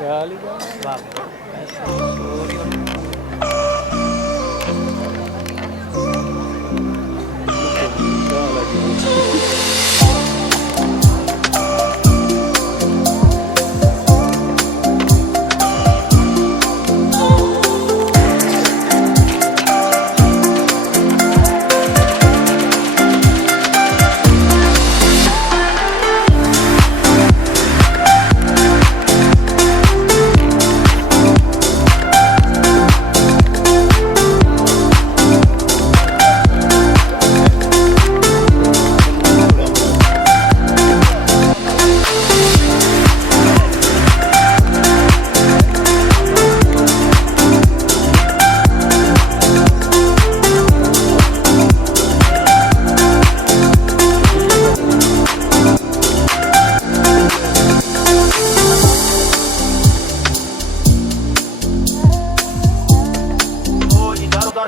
Kali kan, bapak. Sorry.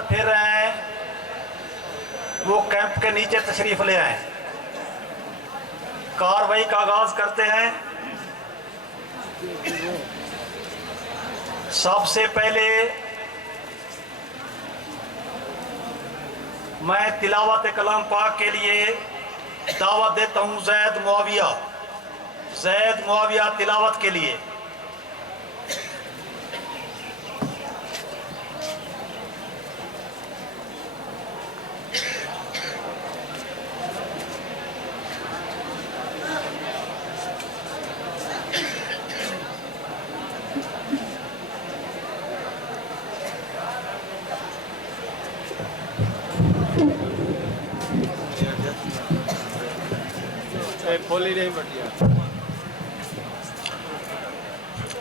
फिर रहे हैं, वो कैंप के नीचे तशरीफ ले आए। कार्रवाई का आगाज करते हैं। सबसे पहले मैं तिलावत कलाम पाक के लिए दावत देता हूं जैद मुआविया तिलावत के लिए।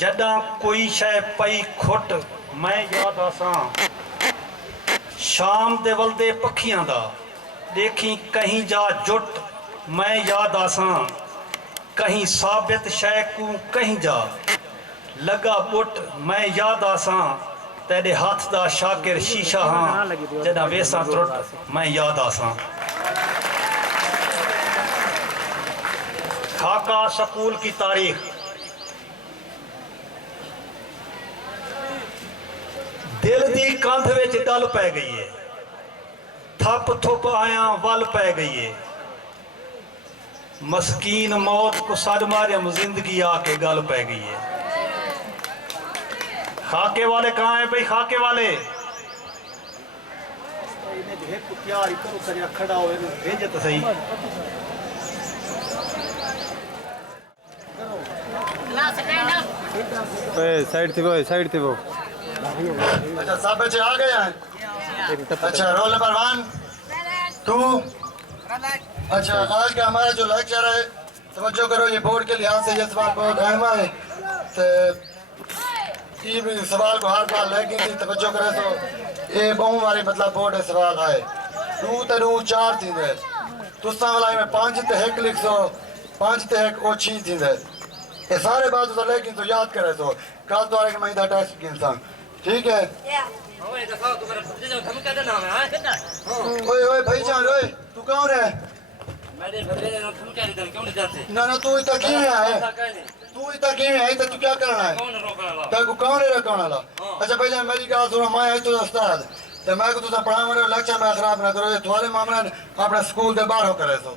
जदा कोई शय पई खुट मैं याद आसां शाम दे वलदे पखियां दा देखी कहीं जा जुट मैं याद आसां कहीं साबित शय को कहीं जा लगा बुट मैं याद आसां तेरे हाथ दा शाकिर शीशा हां जदा वेसा त्रुट मैं याद आसां। खाका स्कूल की तारीख दिल दी कंध विच डल पै गई है थप थुप आया वल पै गई है मस्कीन मौत को सद मारियम जिंदगी आके गल पै गई है। खाके वाले कहाँ हैं भाई खाके वाले खड़ा हो भेज तो सही साइड थी वो अच्छा सब बच्चे आ गए हैं। अच्छा रोल नंबर 1 2। अच्छा आज का हमारा जो लेक्चर है तवज्जो करो ये बोर्ड के लिहाज से ये सवाल बहुत अहम है तो सवाल को हर बार लेके तवज्जो करे तो ये बहु मारी मतलब बोर्ड है सवाल है 2 ते 2 4 थी तुसा वाला में 5 ते 1 लिख सो 5 ते 1 और 6 थी ये सारे बात तो लेकिन तो याद करे तो कल तो आएगा मैं इधर टेस्ट की इंसान ठीक है। ओए ओए भाईजान ओए तू कौन है? ना ना तू इतना क्यों है तू इतना क्यों है तो तू क्या करना है तेरे को कौन है रोकने वाला? अच्छा भाईजान मेरी गल सुनो मैं है तो उस्ताद तो मैं को तुसा पढ़ा मेरे लेक्चर में खराब ना करो तुम्हारे मामला अपने स्कूल के बाहर हो करे सो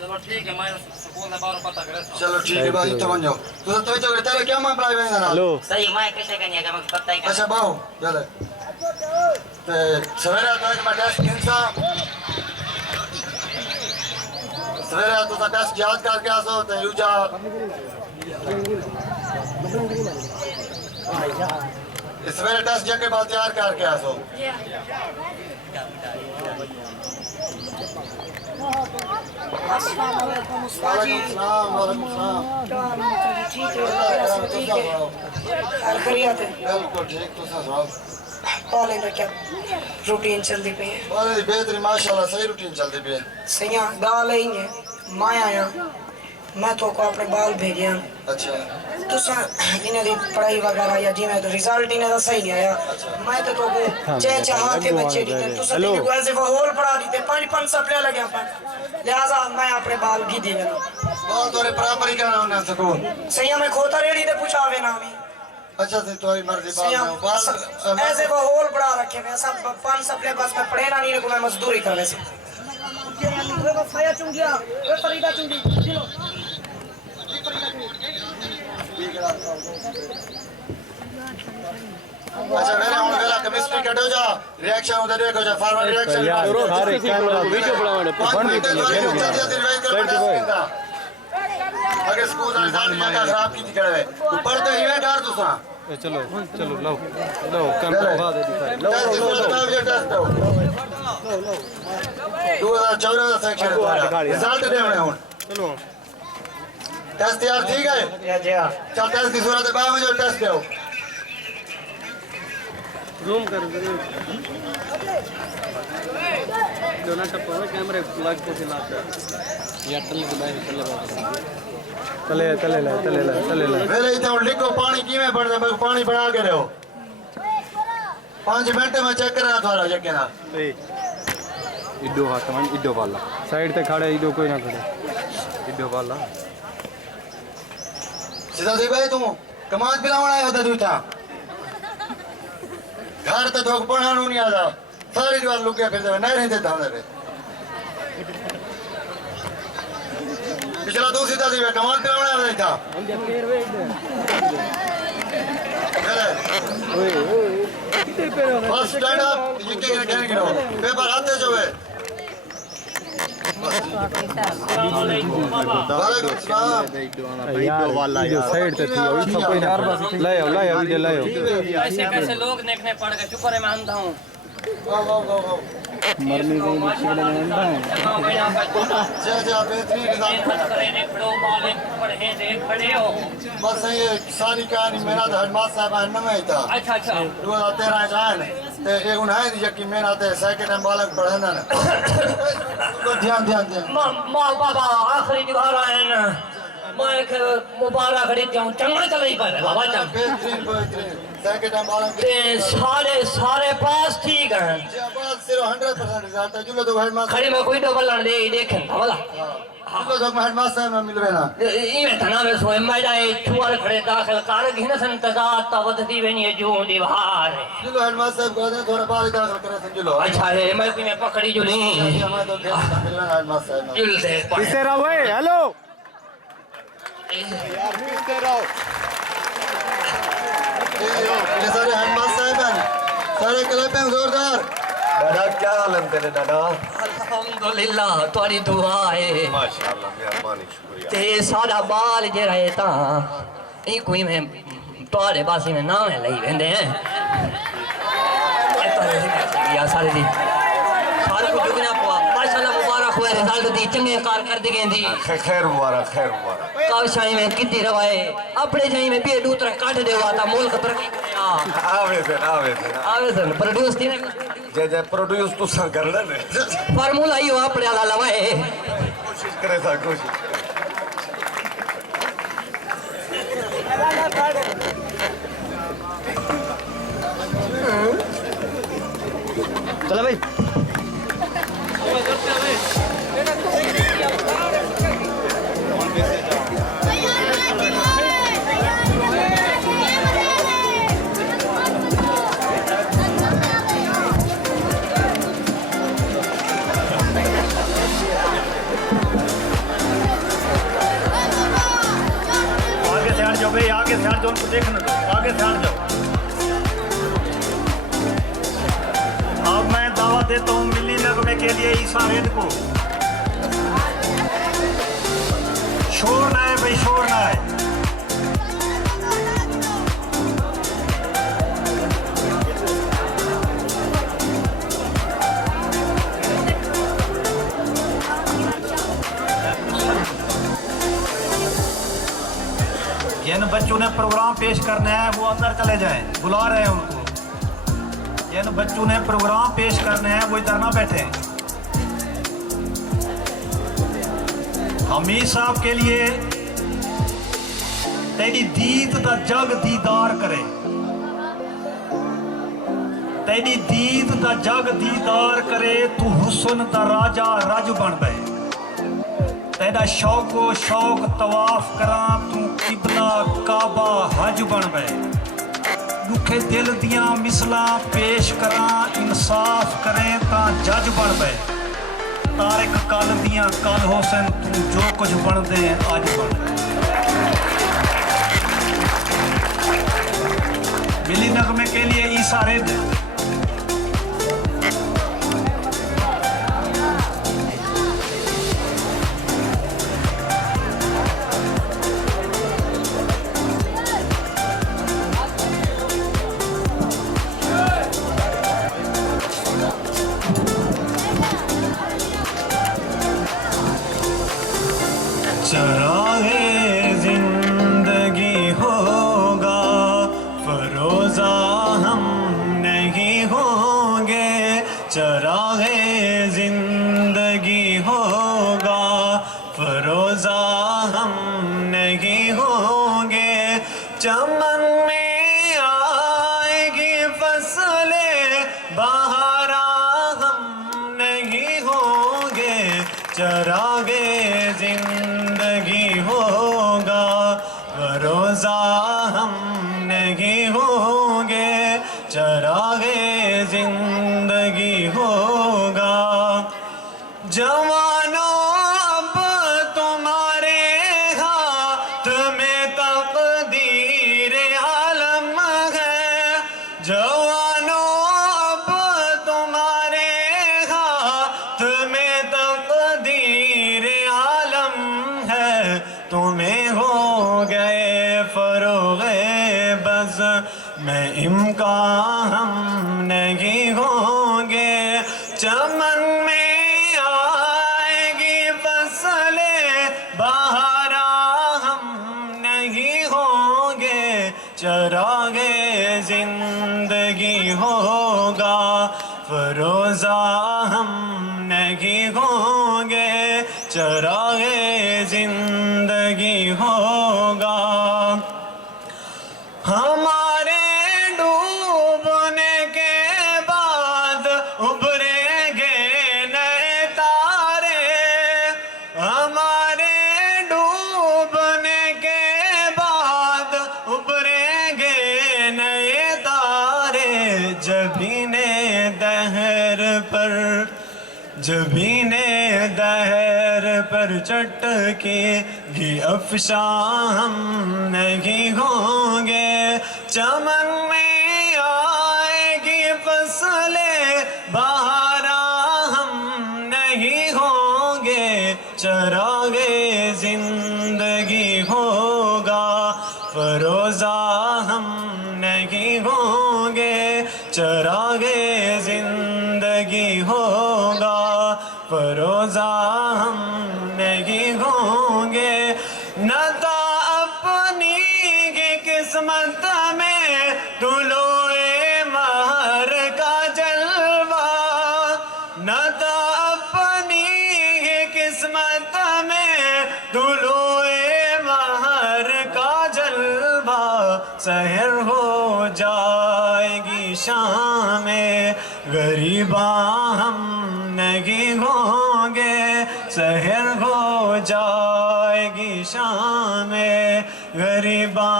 चलो ठीक है मैं चलो ठीक है भाई तो बन जाओ तो जो तेरे क्या मामला है ना हेलो सही मैं कैसे कन्या का मुझे पता ही अच्छा बाऊ चले ते सवेरे आता है मैं टेस्ट किनसा सवेरे तो टेस्ट याद करके आसो ते यूजा सवेरे टेस्ट जाके बाद तैयार करके आसो अस्सलामुअलैकुम उस्ताद जी। वालेकुम सलाम ठीक है खैरियत है। बिल्कुल ठीक तो सुनाओ कॉलेज में क्या रूटीन चलती पई है और बेहतरीन माशाल्लाह सही रूटीन चलती पई है सही गाल ही है मैं आया मैं तो को अपने बाल भेजिया अच्छा तुसा इन्हें दी पढ़ाई वगैरह या जिवें तो रिजल्ट इन्हें दा सही नहीं आया मैं तो को चे चाह के बच्चे दी तुसा दी को ऐसे वो होल पढ़ा दी ते 5 सप्ले लगे अपन लिहाजा मैं अपने बाल भी दे देना बहुत तोरे बराबर ही करना उन्हें सको सही में खोता रेडी ते पूछावे ना भी अच्छा से तुम्हारी मर्जी बाल ऐसे वो होल पढ़ा रखे मैं सब 5 सप्ले बस मैं पढ़े ना नहीं को मैं मजदूरी करने से अच्छा मेरे हम वेला केमिस्ट्री कटो जा रिएक्शन उधर देखो जा फॉरवर्ड रिएक्शन यार सारे कैमरा वीडियो बनाने बंद भी किए अगर स्कूल का रिजल्ट माका खराब की करे तू पढ़ते ही है डर दूसरा चलो चलो लो लो कैमरा बाद लो टेस्ट दो 2014 सेक्शन रिजल्ट देने हुन चलो टेस्ट यार ठीक है चल टेस्ट की सूरत बाद में जो टेस्ट दो जूम कर दोनों टप्पा कैमरे लग के चलाते या चले मेरे इधर लिखो पानी किवें बन मैं पानी बना के रहो 5 मिनट में चेक करना थोड़ा जके ना इडो हाथ में इडो वाला साइड ते खड़े इडो कोई ना खड़े इडो वाला सीधा दी भाई तू कमाल पिलावण आया होता दूटा घर तो धोख पढ़ानो नहीं आता सारी बार लुकिया फिरते हुए नहीं रहते धाने पे पिछला तू सीधा दी कमाल पिलावण आया था बस स्टैंड अप ये क्या कहने गिरो पेपर आते जो है वालेकुम सलाम यार साइड ते थी और सब कोई यार बस लाओ वीडियो लाओ ऐसे कैसे लोग देखने पड़ गए शुक्र है मैं अंधा हूँ मरने को मुश्किल में अंधा है जा बेहतरीन बस ये सारी कहानी मेरा तो हेडमास्टर साहब है में था अच्छा अच्छा 2013 जान ते ये उन्हें दी कि मेरा ते सेकंड टाइम बालक पढ़ना ना तो ध्यान माँ बाबा आखिरी निभार आए ना मैं मुबारक खड़ी जाऊँ चंगा चलाई पर बाबा चंग बेहतरीन सेकंड टाइम बालक सारे पास ठीक है बस सिर्फ 100% रिजल्ट है जो तो हेडमास्टर खड़ी में कोई डबल लड़ दे देखें वाला जो तो हेडमास्टर साहब में मिलवे ना ये तना में सोए मैडा छुआर खड़े दाखिल कर घिन संतजात तवदती वेनी जूं दीवार जो हेडमास्टर साहब कहते हैं थोड़ा बाहर दाखिल करे समझ लो अच्छा है मैं कोई में पकड़ी जो नहीं मैं तो मिलवे हेडमास्टर साहब दिल से किसे रहो हेलो ये सारे हेडमास्टर साहब हैं सारे क्लब हैं जोरदार दादा क्या हाल है तेरे दादा अल्हम्दुलिल्लाह तुम्हारी दुआ है माशाल्लाह मेहरबानी शुक्रिया ते सादा बाल जे रहे ता ई कोई में तुम्हारे पास में नाम है लई वेंदे हैं या सारे दी सारे को जुगना पवा माशाल्लाह मुबारक हुए रिजल्ट दी चंगे कारकर्दगी दी खैर मुबारक काव शाही में कितनी रवाए अपने शाही में भी दूसरा काट देवा ता मुल्क तरक्की करेगा आवे सन प्रोड्यूस थी ने जे प्रोड्यूस तो सा कर ले फार्मूला ही हो अपने वाला लवाए कोशिश करे सा कोशिश चलो भाई हट जाओ, उनको देखने दो, आगे से हट जाओ। अब मैं दावा देता हूँ मिली नगमे के लिए ईसा रेड को। शोर ना है भाई, शोर ना है। जिन बच्चों ने प्रोग्राम पेश करना है वो अंदर चले जाएं, बुला रहे हैं उनको। जिन बच्चों ने प्रोग्राम पेश करने हैं वो इधर ना बैठे। हमीद साहब के लिए तेरी दीद दा जग दीदार करे, तेरी दीद दा जग दीदार करे, तू हुस्न दा राजा रज बन बे। तेरा शौको शौक तवाफ करा, तू किबला काबा हज बन बे। दुखे दिल दियां मिसला पेश करा, इंसाफ करें ता जज बन बे। तारिक कल दियां कल होसन, तू जो कुछ बन दे अज बन बे। मिली नगमे के लिए ईसा रेड। चरागे जिंदगी होगा फरोजा हम नहीं होंगे, चरागे जिंदगी होगा फरोजा हम नहीं होंगे। चमन में आएगी फसलें बहारा हम नहीं होंगे, चरागे जिंदगी होगा फरोजा हम नहीं होंगे, चरागे जिंदगी होगा। जवानों अब तुम्हारे हाथ में तकदीर आलम है, जवानों अब तुम्हारे हाथ में तकदीर आलम है। तुम्हें हो गए फरोगे बस में इम्कान हम नहीं होंगे, चमन में आएगी फसलें बहारा हम नहीं होंगे, चरागे जिंदगी होगा फरोजा हम नहीं होंगे, चरागे जिंदगी होगा। हमारे डूबने के बाद उभरेंगे नए तारे, हमारे डूबने के बाद उभरेंगे नए तारे। जबीने दहर पर, जबीने दहर पर चटकेगी अफशा हम नहीं होंगे, चमन में आएगी फसलें बहारा हम नहीं होंगे, चरागे जिंदगी होगा फरोजा हम नहीं होंगे, चरागे जिंदगी होगा फरोजा हम नहीं होंगे। न तो अपनी की किस्मत में तुलोए महर का जलवा, न तो अपनी की किस्मत में तुलोए महर का जलवा। सहर हो जाएगी शामें गरीबा हम नहीं होंगे, सहर हो जाएगी शामें गरीबा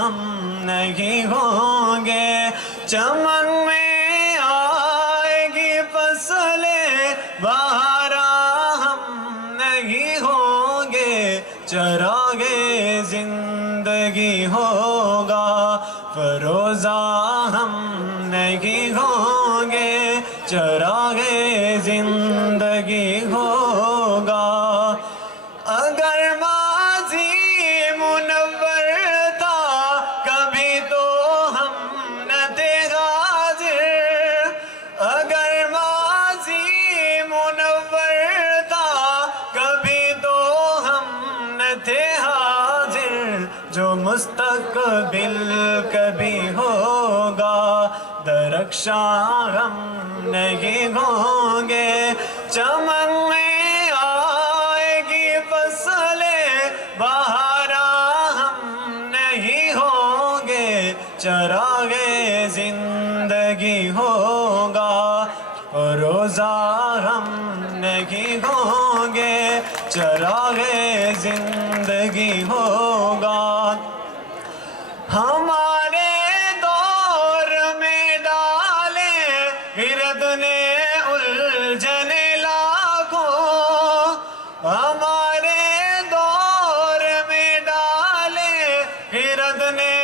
हम नहीं होंगे, चमन में आएगी फसलें बहारा हम नहीं होंगे, चरागे जिंदगी होगा फरोजा हम नहीं होंगे, चरागे जिंदगी होगा। अगर माजी मुनव्वर था कभी तो हम न थे हाजिर। अगर माजी मुनव्वर था कभी तो हम न थे हाजिर। जो मुस्तकबिल कभी होगा, दरख्शा हम नहीं होंगे। चमन में आएगी फसलें बहारा हम नहीं होंगे, चरागे जिंदगी होगा। रोजा हम नहीं होंगे, चरागे जिंदगी होगा। हमारे दौर में डाले गिरद ने उलझने लाखों। हमारे दौर में डाले गिरद ने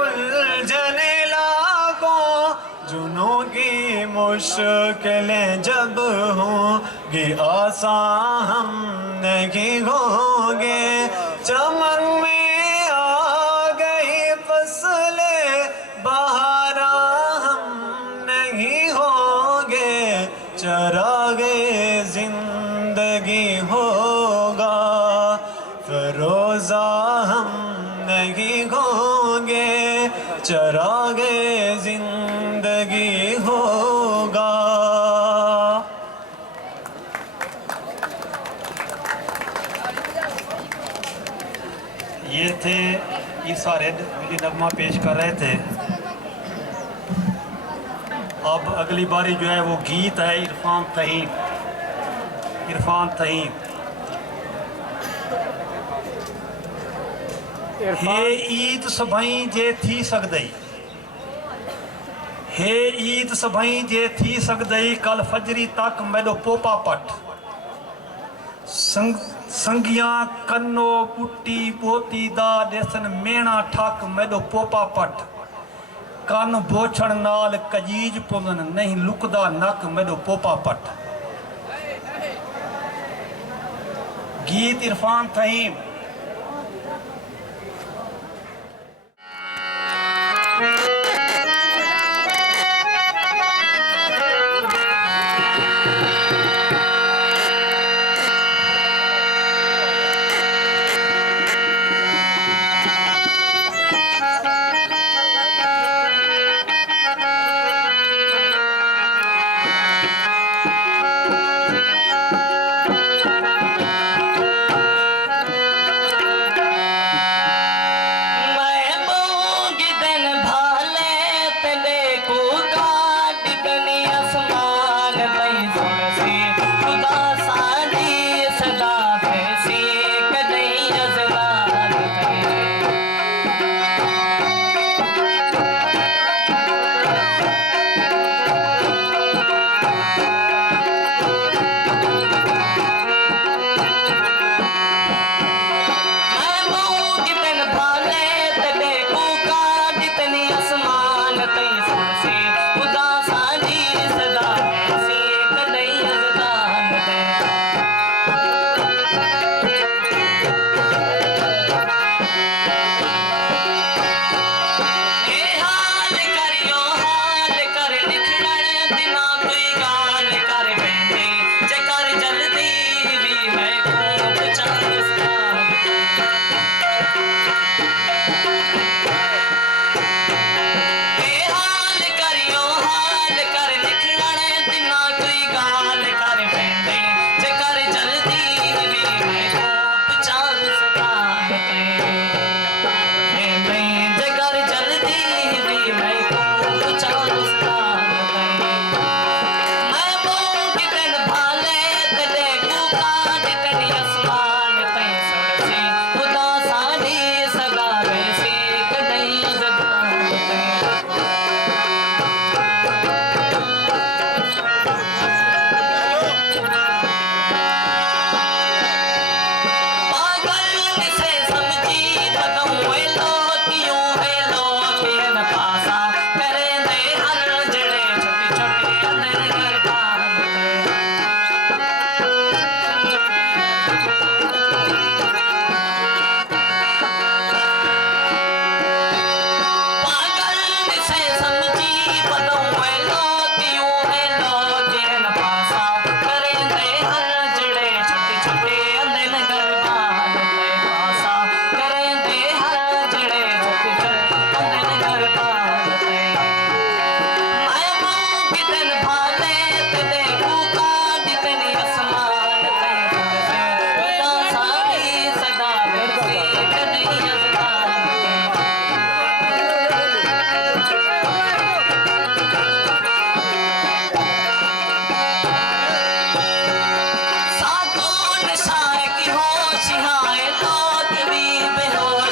उलझने लाखों। जुनों की मुश्किलें जब होंगी आसान हम नहीं होंगे। चमन में आ गई फसलें बहारा हम नहीं होंगे, चरागे जिंदगी होगा। फरोजा हम नहीं होंगे, चरागे जिंदगी होगा। ये थे ईसा रेड जो नगमा पेश कर रहे थे। अब अगली बारी जो है वो गीत है इरफान तहीम। इरफान तहीम हे ईद सभई जे थी सघंदई। हे ईद सभई जे थी सघंदई। कल फजरी तक मेलो पोपा पट। संगिया कन्नो पुटी पोती दा देसन मेणा ठक मेडो पोपा पट। कन बोछण नाल कजीज पुलन नहीं लुकदा नक मेडो पोपा पट। गीत इरफान तहीम।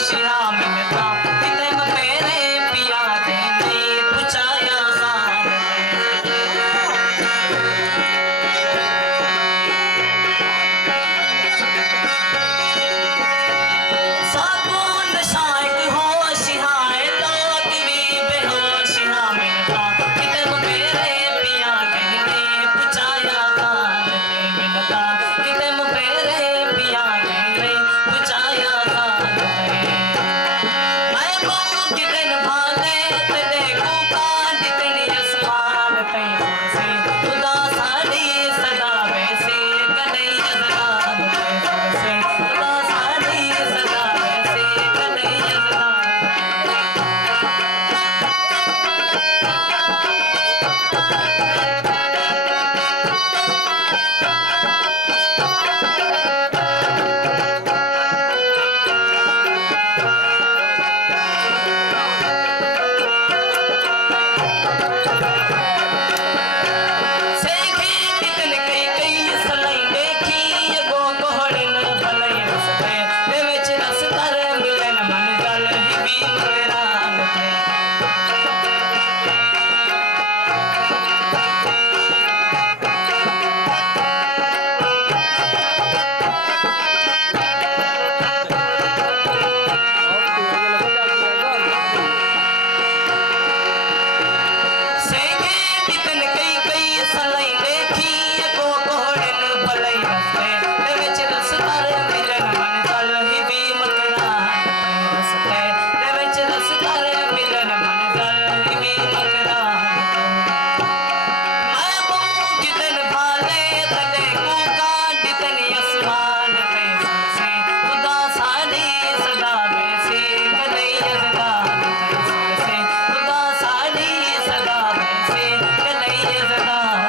होशिया मिलता किते मेरे पिया के नहीं पुछाया खान साबुन शायक होशिया लोग भी बेहोशिया मिलता किते मेरे पिया के नहीं पुछाया खान मिलता किते मेरे पिया के नहीं पुछाया खान मैं बहु कितन भाले ते देखूं कांड कितनी आसमान पे से खुदा साड़ी सदा वैसे कन्हैया जलाल से खुदा साड़ी सदा वैसे कन्हैया जलाल सेखे कितन कई कई सलाई देखी गो कोहड़न भलाई रसते ते विच रसतर मिलन मन गल भी मगरान थे सेखे कितन कई कई सलाई देखी गो कोहड़न भलाई रसते ते विच रसतर मिलन मन गल भी मगरान रसते ते विच रसतर मिलन मन गल भी मगरान मैं बहु कितन भाले ते देखूं कांड कितनी आसमान पे से खुदा साड़ी सदा वैसे कन्हैया जलाल से खुदा साड़ी सदा वैसे कन्हैया जलाल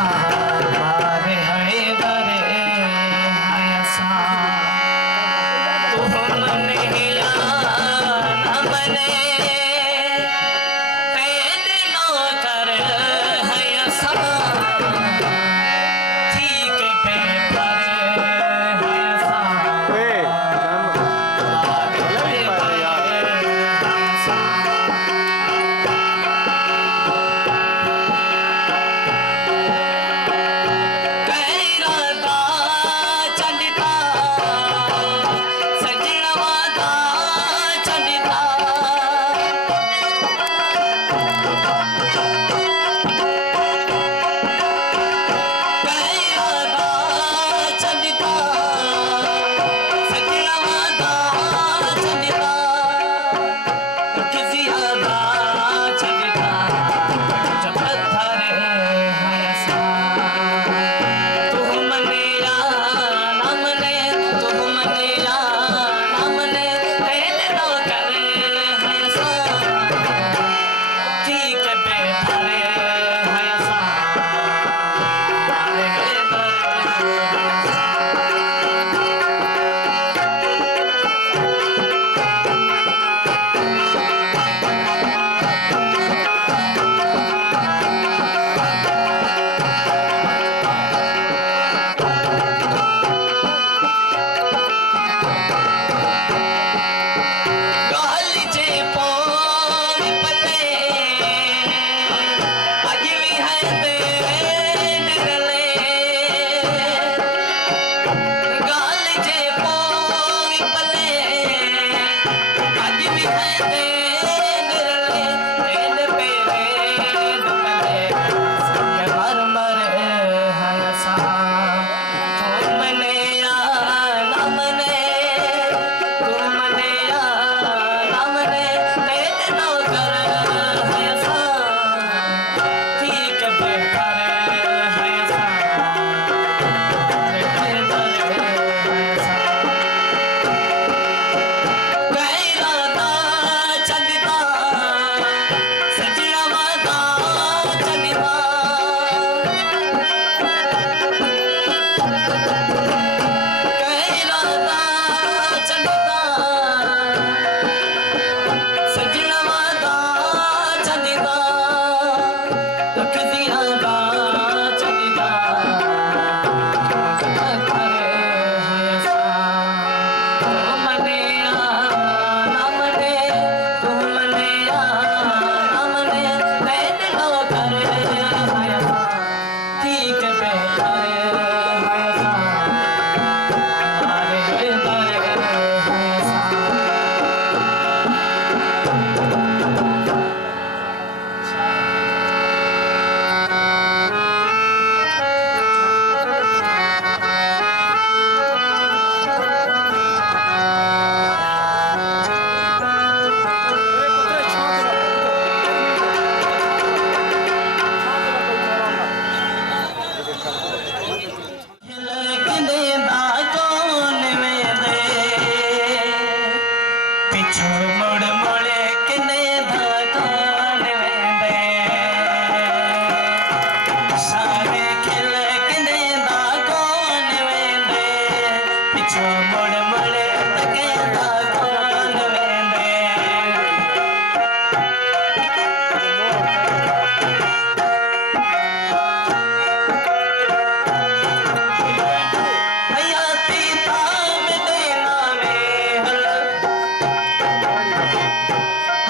सारे हरे दरे हयसा तुम मने या न मने तेन नो कर हयसा ठीक पे पर हयसा ए हरे दरे हयसा कैरा दा चंदिता सजनवा दा चंदिता कैरा दा चंदिता सजनवा दा चंदिता किसिया दा चंदिता जब पत्थर हयसा तुम मने या ना मने तुम मने या ना मने तेन नो कर हयसा ठीक पे भरे हयसा हरे गाल जे पोर पते अज भी है तेरे निकले गाल जे पोर पले अज भी है तेरे निकले तेन पेरे निकले संग मर मर हयसा तुम मने या ना मने तुम मने या ना मने तेन नो कर हयसा ठीक पे कर हयसा हरे दरे हयसा कैरा दा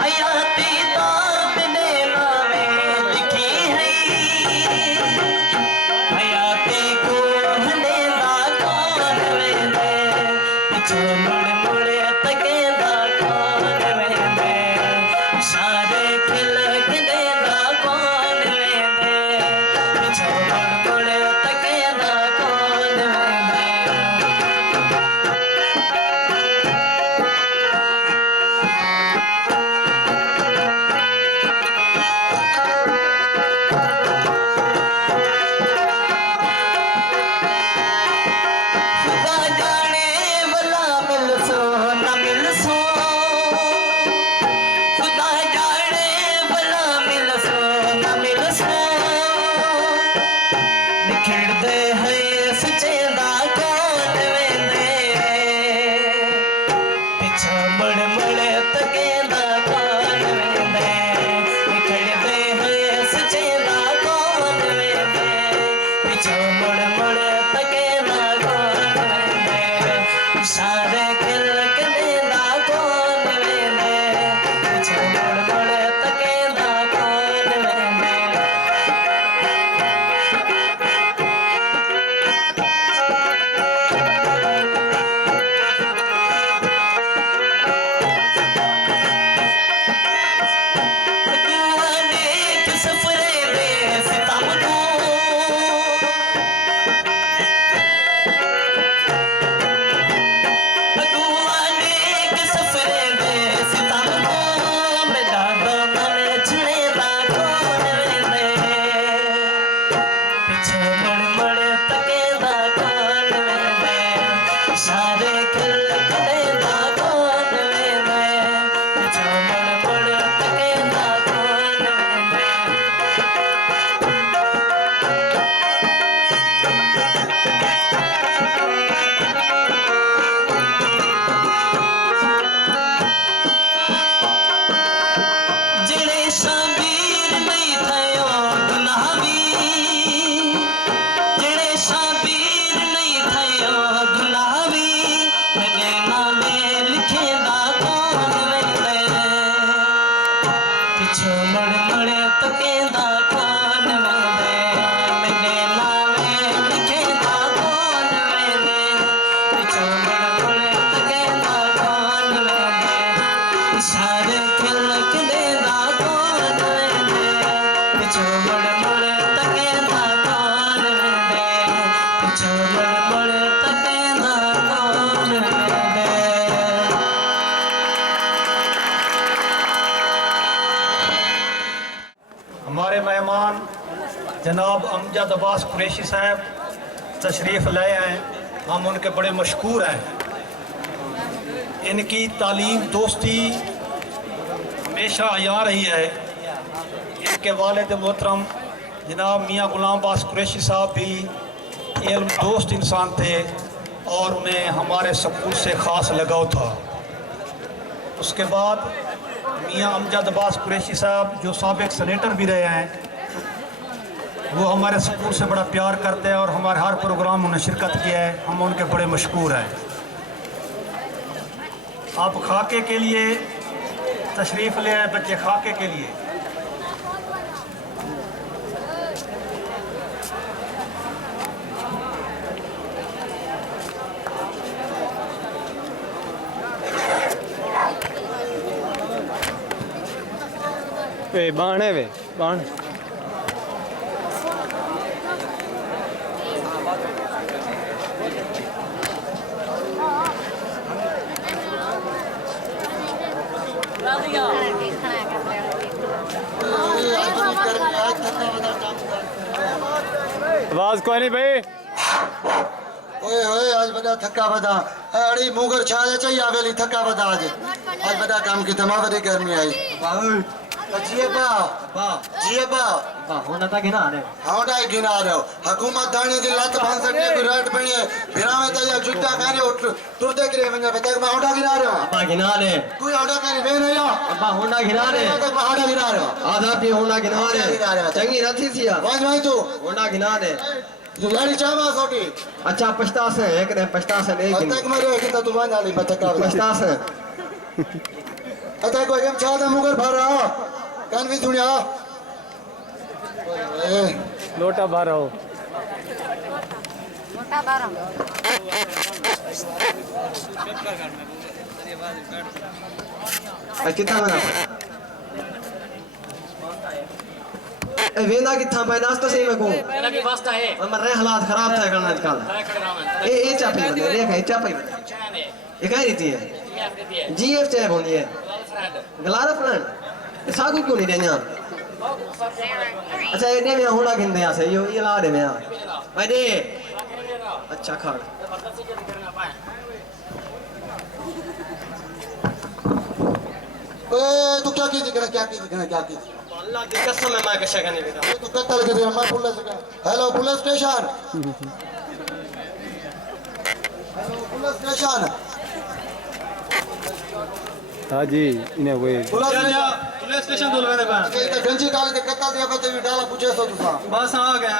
हयाती दात ने नामे लिखी है हयाती को हने दा कौन वेंदे पिछो मुड़ मुड़ तकेंदा कौन वेंदे सारे खिल खिले दा कौन वेंदे पिछो मुड़ मुड़ तकेंदा कौन वेंदे खुदा जाने भला मिलसो न मिलसो खुदा जाने भला मिलसो न मिलसो निखिड़दे है सचेंदा कौन वेंदे पिछो मुड़ मुड़ तकेंदा कौन वेंदे निखिड़दे है सचेंदा कौन वेंदे पिछो मुड़ मुड़ तकेंदा कौन वेंदे सारे खिल खिलेंदा कौन वेंदे पिछो मुड़ मुड़ तकेंदा कौन वेंदे अगुवाने के सफरे में सितम को अगुवाने के सफरे में सितम को मेरा दामन छुड़ेदा कौन वेंदे पिछो मुड़ मुड़ तकेंदा कौन वेंदे सारे खिल खिलेंदा कौन वेंदे पिछो मुड़ मुड़ तकेंदा कौन वेंदे जिणे शाबीर नहीं थयो गुनाहवी जिणे शाबीर नहीं थयो गुनाहवी मेरे नामे लिखेंदा कौन वेंदे पिछो मुड़ मुड़ तकेंदा कौन वेंदे मेरे नामे लिखेंदा कौन वेंदे पिछो मुड़ मुड़ तकेंदा कौन वेंदे सारे खिल खिलेंदा कौन वेंदे पिछो मुड़ मुड़ तकेंदा कौन वेंदे पिछो मुड़ मुड़ तकेंदा कौन वेंदे हमारे मेहमान जनाब अमजद अब्बास कुरैशी साहब तशरीफ़ लाए हैं। हम उनके बड़े मशहूर हैं। इनकी तालीम दोस्ती हमेशा यहाँ रही है। इनके वालिद मोहतरम जनाब मियाँ गुलाम अब्बास कुरैशी साहब भी इल्म दोस्त इंसान थे और उन्हें हमारे स्कूल से ख़ास लगाव था। उसके बाद मियाँ अमजद अब्बास कुरैशी साहब जो साबिक सेनेटर भी रहे हैं, वो हमारे स्कूल से बड़ा प्यार करते हैं और हमारे हर प्रोग्राम उन्हें शिरकत किया है। हम उनके बड़े मशहूर हैं। आप खाके के लिए तशरीफ़ ले आए, बच्चे खाके के लिए। वे बाण है वे बाण आवाज कोई नहीं भाई। ओए ओए आज बड़ा थका बदा अड़ी मुगर छा चाहिए आवेली थका बदा आज बड़ा काम की तमा बड़ी गर्मी आई जिए बा होना था गिना रे हाउडा गिना रहे हो हुकूमत दाने दी लत भान सकने को रेट बनी है बिना में तो या जुत्ता खाने उठ तुर देख रहे मैं बता मैं हाउडा गिना रहे हो बा गिना रे तू हाउडा खाने वे नहीं हो अब्बा होना गिना रे तो हाउडा गिना रहे हो आधा भी होना गिना रे चंगी रथी सिया भाई तू होना गिना रे लाड़ी चामा सोटी अच्छा पछतास है एक ने पछतास है नहीं अब तक मरे कि तो तू मान आली बता का पछतास है अता कोई हम चाहता मुगर भरा कान भी दुनिया लोटा भरा हो कितना बना वेंदा कितना पे नाश्ता सही में को मेरा भी वास्ता है मरे हालात खराब था करना निकाल ए चापी बंदे देख ए चापी ये कह रही थी जीएफ चाहे बोली है गलारा फ्रेंड सागु क्यों नहीं देना अच्छा इन्हें में होड़ा गिनदे आ से ये ला दे में आ भाई दे अच्छा खा ए तू क्या की दिखना क्या की अल्लाह की कसम है मैं कैसे करने देता तू कत्ल के दे मैं पुलिस हेलो पुलिस स्टेशन हाँ जी इन्हें वही पुलिस स्टेशन बोल रहे हैं ये गंजी काल के कत्ता दिया पते भी डाला पूछे सो तुसा बस आ गए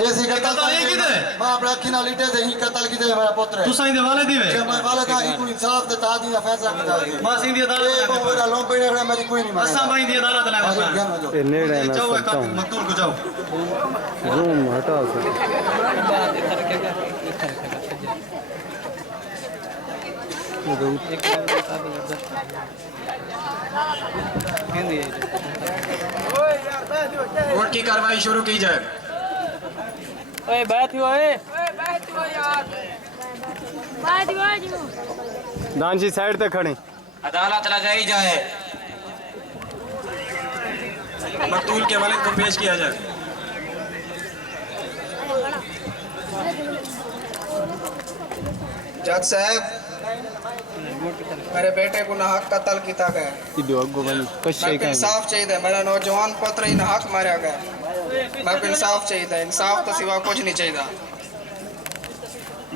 ऐसी कत्ल तो ये किधर है? मां अपना किना लीटे दे ही कत्ल की दे मेरा पुत्र है तू सही दे वाले दिवे जे मैं वाला था ही कोई इंसाफ दे ता दी फैसला किया है बस इंदी अदालत ए को मेरा लोन पे ने मेरी कोई नहीं असा मानेगा भाई इंदी अदालत लगा ये नेड़ है ना जाओ सकता हूँ मकतूल को जाओ रूम हटा सर कोर्ट की कार्रवाई शुरू की जाए दानशी साइड तक खड़े अदालत लगाई जाए मकतूल के वालिद को पेश किया जाए जज साहब मेरे बेटे को नाहक कत्ल किया गया इधर अगो बनी कश्य मैं को इंसाफ चाहिए मेरा नौजवान पुत्र ही नाहक मारा गया मैं को इंसाफ चाहिए इंसाफ तो सिवा कुछ नहीं चाहिए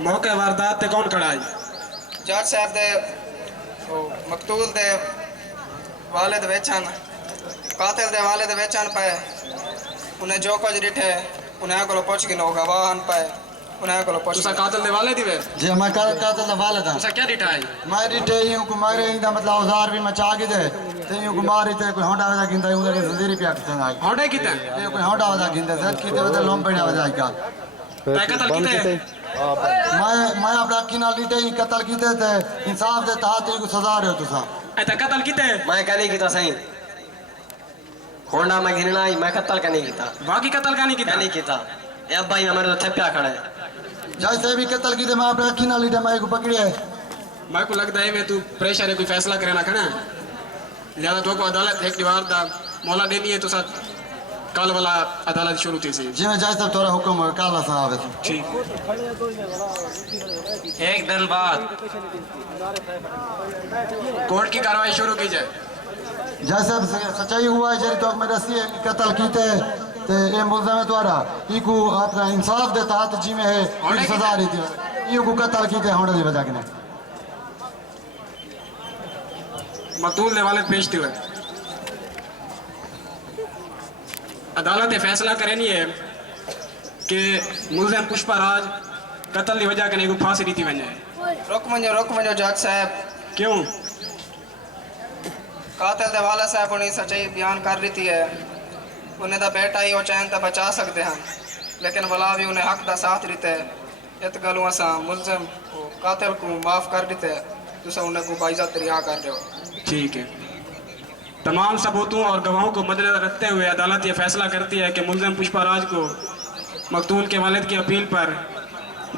मौके वारदात ते कौन खड़ा है जज साहब दे मकतूल दे वालिद वेचन कातिल दे वालिद वेचन पे उन्हें जो कुछ डिठे उन्हें को पुछ के नो गवाहन पे उन्हें को पुछ तुसा कातिल दे वाले दिवे जे मैं कातिल वाला था तुसा क्या डिठा है मैं डिटे यूं को मारे इंदा मतलब औजार भी मचा के दे ते यूं को मारे ते कोई होंडा वजा गिंदा उधर जंजीरी पे आके आई होड़े किते ये कोई होंडा वजा गिंदा सच की ते बदल लोम पड़ा वजा का तय कत्ल किते मैं अपना किना लीटे ही कत्ल कीते थे इंसाफ दे तहत को सजा रहे हो तुसा ऐ तय कत्ल किते मैं कहने कीता सही होंडा में घिरना ही मैं कत्ल करने कीता बाकी कत्ल का नहीं कीता ए भाई हमारे तो थप्पा खड़ा है जैसे भी कत्ल कीते मैं अपना किना लीटे मैं को पकड़े मैं को लगता है वे तू प्रेशर है कोई फैसला करना खना ज्यादा तो को अदालत एक दीवार दा मौला देनी है तो साथ कल वाला अदालत शुरू थी सी जी मैं जैसे तोरा हुक्म है काला सनावे ठीक एक दिन बाद कोर्ट की कार्रवाई शुरू की जाए जैसे सच्चाई हुआ है जरी तो मैं रसी कत्ल कीते ते ए मुल्ज़म है तोरा इको अपना इंसाफ दे तहत जी में है सजा रही थी इको कत्ल कीते होंडा दी वजह के मकतूल ने वाले पेश हुए अदालत ने फैसला करनी है कि मुल्ज़िम पुष्पाराज कत्ल की वजह के फांसी दी थी वजह रुक मजो जज साहब क्यों कातिल दे वाला साहब उन्हें सच्चाई बयान कर रही थी है उन्हें दा बेटा ही वो चैन तो बचा सकते हैं लेकिन वला भी उन्हें हक दा साथ देते हैं इत गलों असा मुल्ज़िम को कातिल को माफ़ कर देते हैं तुसा उन्हें को बाइज़त रिहा कर रहे हो ठीक है तमाम सबूतों और गवाहों को मद्देनजर रखते हुए अदालत ये फैसला करती है कि मुल्ज़िम पुष्पाराज को मकतूल के वालिद की अपील पर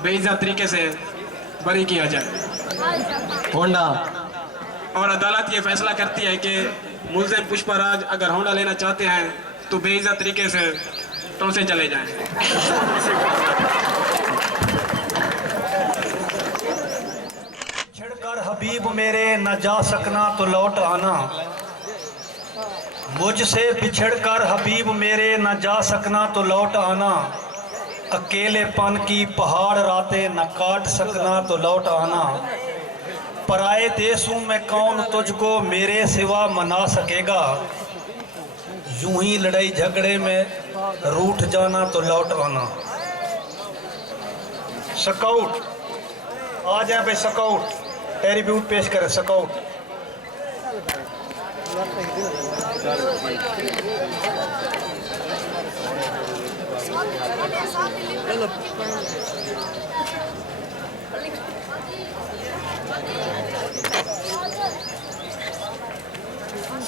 बेइज्जत तरीके से बरी किया जाए होंडा और अदालत ये फैसला करती है कि मुल्ज़िम पुष्पाराज अगर होंडा लेना चाहते हैं तो बेइज्जत तरीके से टोसे चले जाएं छिड़कर हबीब मेरे न जा सकना तो लौट आना मुझसे बिछड़कर हबीब मेरे न जा सकना तो लौट आना अकेलेपन की पहाड़ रातें न काट सकना तो लौट आना पराए देशों में कौन तुझको मेरे सिवा मना सकेगा यूं ही लड़ाई झगड़े में रूठ जाना तो लौट आना स्काउट आ जाए भाई स्काउट ट्रिब्यूट पेश कर स्काउट।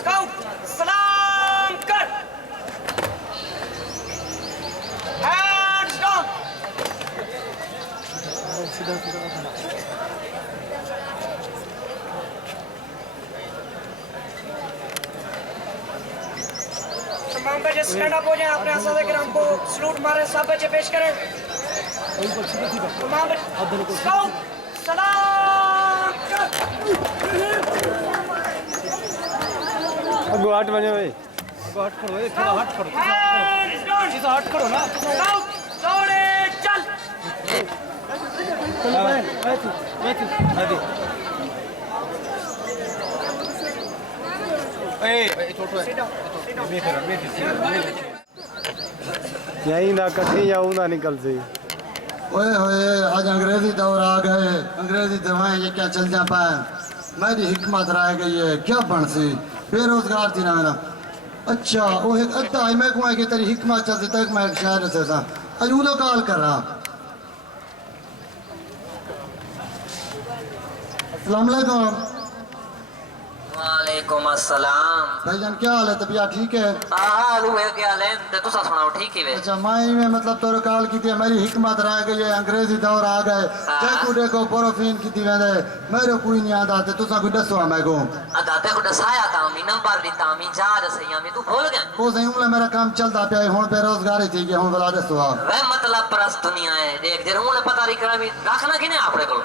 स्काउट सलाम कर। Hands down. तमाम बच्चे स्टैंड अप हो जाएं, अपने आसाद किराम को सलूट मारें, सब बच्चे पेश करें। तमाम बच्चे स्काउट सलाम कर। अगो हट बने भाई, अगो हट खड़ो, थोड़ा हट खड़ो, सीधा हट खड़ो ना। स्काउट दौड़े चल। चल मैं तू आगे। ए छोटो यहीं ना कहीं जाऊँ ना निकल से। ओए होए, आज अंग्रेजी दौर आ गए, अंग्रेजी दवाएं ये क्या चल जा पाए। मेरी हिकमत रह गई है, क्या बन सी बेरोजगार थी ना मेरा। अच्छा वो एक अद्धा है मैं को कि तेरी हिकमत चलती तक मैं शहर से सा अजू तो कॉल कर रहा। अस्सलाम वालेकुम। वालेकुम अस्सलाम। भाईजान क्या हाल है, तबीयत ठीक है? हाल हुए क्या ले ते तुसा सुनाओ ठीक ही वे। अच्छा मैं मतलब तोरे कॉल की थी, मेरी हिकमत रह गई है, अंग्रेजी दौर आ गए, देखो देखो प्रोफीन की थी वेंदे मेरे कोई नहीं आता ते तुसा कोई दसो मैं को अदाते को दसाया तामी नंबर दी तामी जा दसैया में तू भूल गया। वो सही उमले मेरा काम चलता पिया हुन बेरोजगारी थी कि हुन बला दसो वे मतलब परस दुनिया है देख जरूर मुझे पता नहीं करा भी रखना किने आपरे को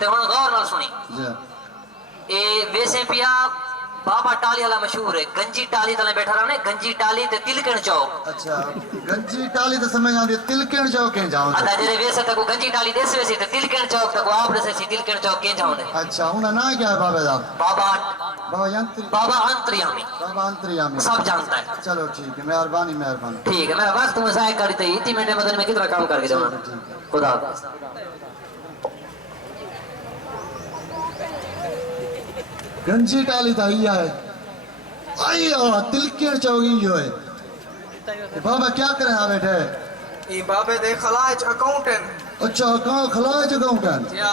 ते हुन गौर नाल सुनी जी। ए वैसे पिया बाबा टाली वाला मशहूर है, गंजी टाली तले बैठा रहा ने, गंजी टाली ते तिलकण चौक। अच्छा गंजी टाली तो समझ आती, तिलकण चौक के जाओ। अदा जेरे वैसे तक गंजी टाली देस वैसे ते तिलकण चौक तक आप से तिलकण चौक के जाओ ने। अच्छा उनका नाम क्या है बाबे दा? बाबा बाबा अंतर्यामी। बाबा अंतर्यामी सब जानता है। चलो ठीक है, मेहरबानी मेहरबानी। ठीक है, मेरा वक्त में जाया करी थी इतनी मिनट में कितना काम करके जाऊँ। खुदा हाफिज़। गंजी टाली था ही है आई तिलकण चौक ही है। बाबा क्या करे आ बैठे? ये बाबे दे खलाज अकाउंटेंट। अच्छा कहाँ खलाए अकाउंटेंट? या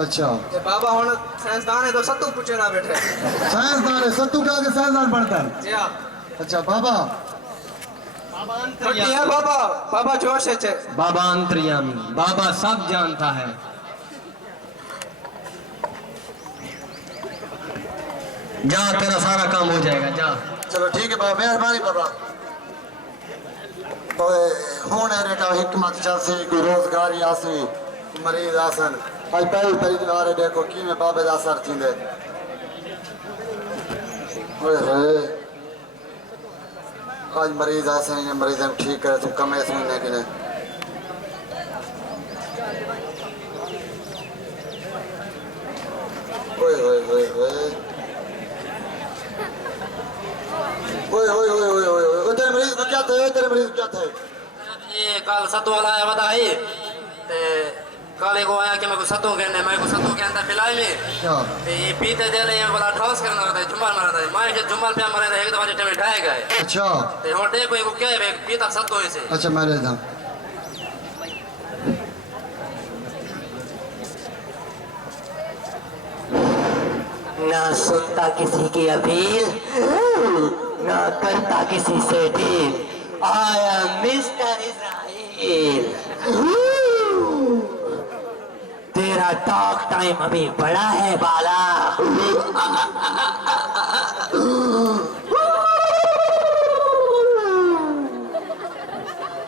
अच्छा ये बाबा हुन साइंसदान है तो सत्तू पूछे ना बैठे। साइंसदान है, सत्तू का के साइंसदान बनता है। या अच्छा बाबा बाकी है बाबा, बाबा जोश है चे। बाबा अंतर्यामी, बाबा सब जानता है। जा तेरा सारा काम हो जाएगा जा। चलो ठीक है बाबा मेहरबानी बाबा। ओए हुन रेटा हिकमत चलसी, कोई रोजगारी आसी, मरीज आसन आज पहली परिवार देखो की में बाबे दा असर थींदे। ओए होए आज मरीज आसन ने मरीज ठीक करे तू कमे सुनने के ने। ओए होए होए होए ओए ओए ओए ओए ओए ओए तेरे मरीज को क्या था? तेरे मरीज को क्या था? ये कल सत्तू वाला आया बताई ते काले को आया कि मैं को सत्तू कहने, मैं को सत्तू के अंदर पिलाई में क्या ते ये पीते दे रहे हैं, बोला ठोस करना होता है, जुम्मल मारा था। मैं जो जुम्मल पे मरे एक दफा जटे में ढाए गए। अच्छा ते होटे को क्या है पीता सत्तू से। अच्छा मेरे था ना सुनता किसी की अपील, ना करता किसी से deal. I am mister Israel. तेरा टॉक टाइम अभी बड़ा है बाला।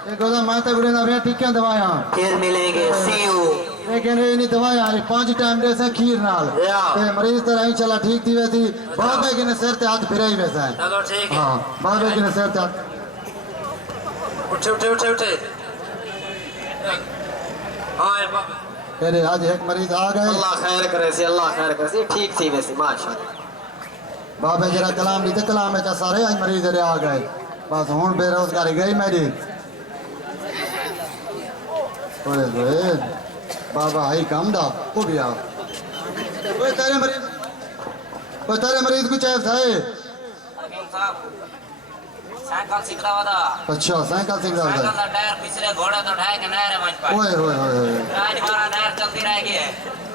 एक होता मैं तो गुड़े ना बिना टिक्कियां दवाया फिर मिलेंगे सी यू। लेकिन ये नहीं दवाया 5 टाइम दे से खीर नाल ते मरीज तरह ही चला ठीक थी वैसी। बाबे के ने सिर ते हाथ फिरा ही वैसा है। चलो ठीक है। हां बाबे के ने सिर ते हाथ उठे उठे उठे उठे। हाँ तेरे आज एक मरीज आ गए। अल्लाह खैर करे से, अल्लाह खैर करे से, ठीक थी वैसे माशाल्लाह। बाबे जरा कलाम दी ते कलाम में सारे आज मरीज रे आ गए। बस हुन बेरोजगारी गई मेरी। ओए ओए बाबा आई काम दा वो भी आ ओए तेरे मरीज को चाहे था साइकिल सीख रहा था। अच्छा साइकिल सीख रहा साइकिल था का टायर पिछले घोड़े तो ढाई के नहर में पाए। ओए ओए ओए आज हमारा नहर चलती रहेगी है।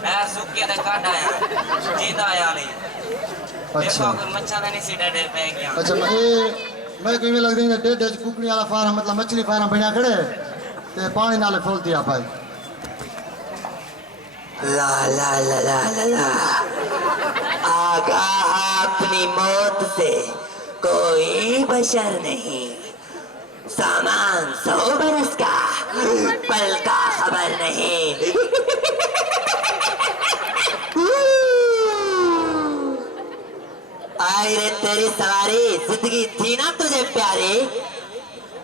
नहर सूख के तो काट आया जीता आया नहीं। अच्छा देखो मच्छा नहीं सीधा डेढ़ पे गया। अच्छा मैं कोई भी लगती है डेढ़ कुकड़ी वाला फार्म मतलब मछली फार्म बना खड़े ते पानी नाले फूल दिया पाए ला ला ला ला ला ला आगाह अपनी मौत से कोई बशर नहीं। सामान 100 बरस का पल का खबर नहीं। आई रे तेरी सवारी जिंदगी थी ना तुझे प्यारी।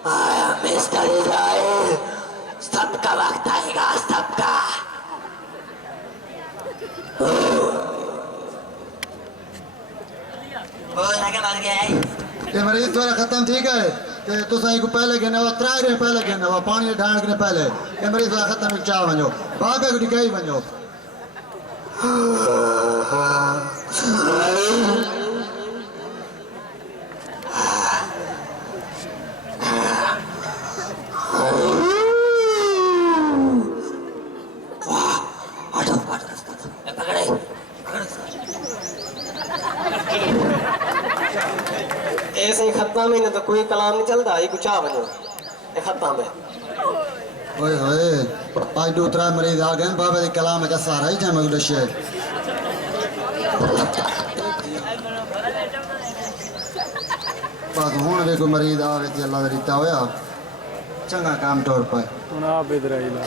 आया मिस्टर इज़राइल सबका वक्त आएगा सबका। ये मरीज थोड़ा खत्म ठीक है ते तुसां को पहले गिने वो 3 दिन पहले गिने वो पानी ढाण के पहले ये मरीज थोड़ा खत्म चाह वञो बाबे को दिखाई वञो। ऐसे ही खत्म ही ना तो कोई कलाम नहीं चलता ये कुछ आ बनो ये खत्म है। ओए होए आज दूसरा मरीज आ गए बाबे के कलाम का सारा ही जम गया शेर। बस हुन वे को मरीज आवे ते अल्लाह दा रिता होया चंगा काम तौर पाए हुन आप इधर आइला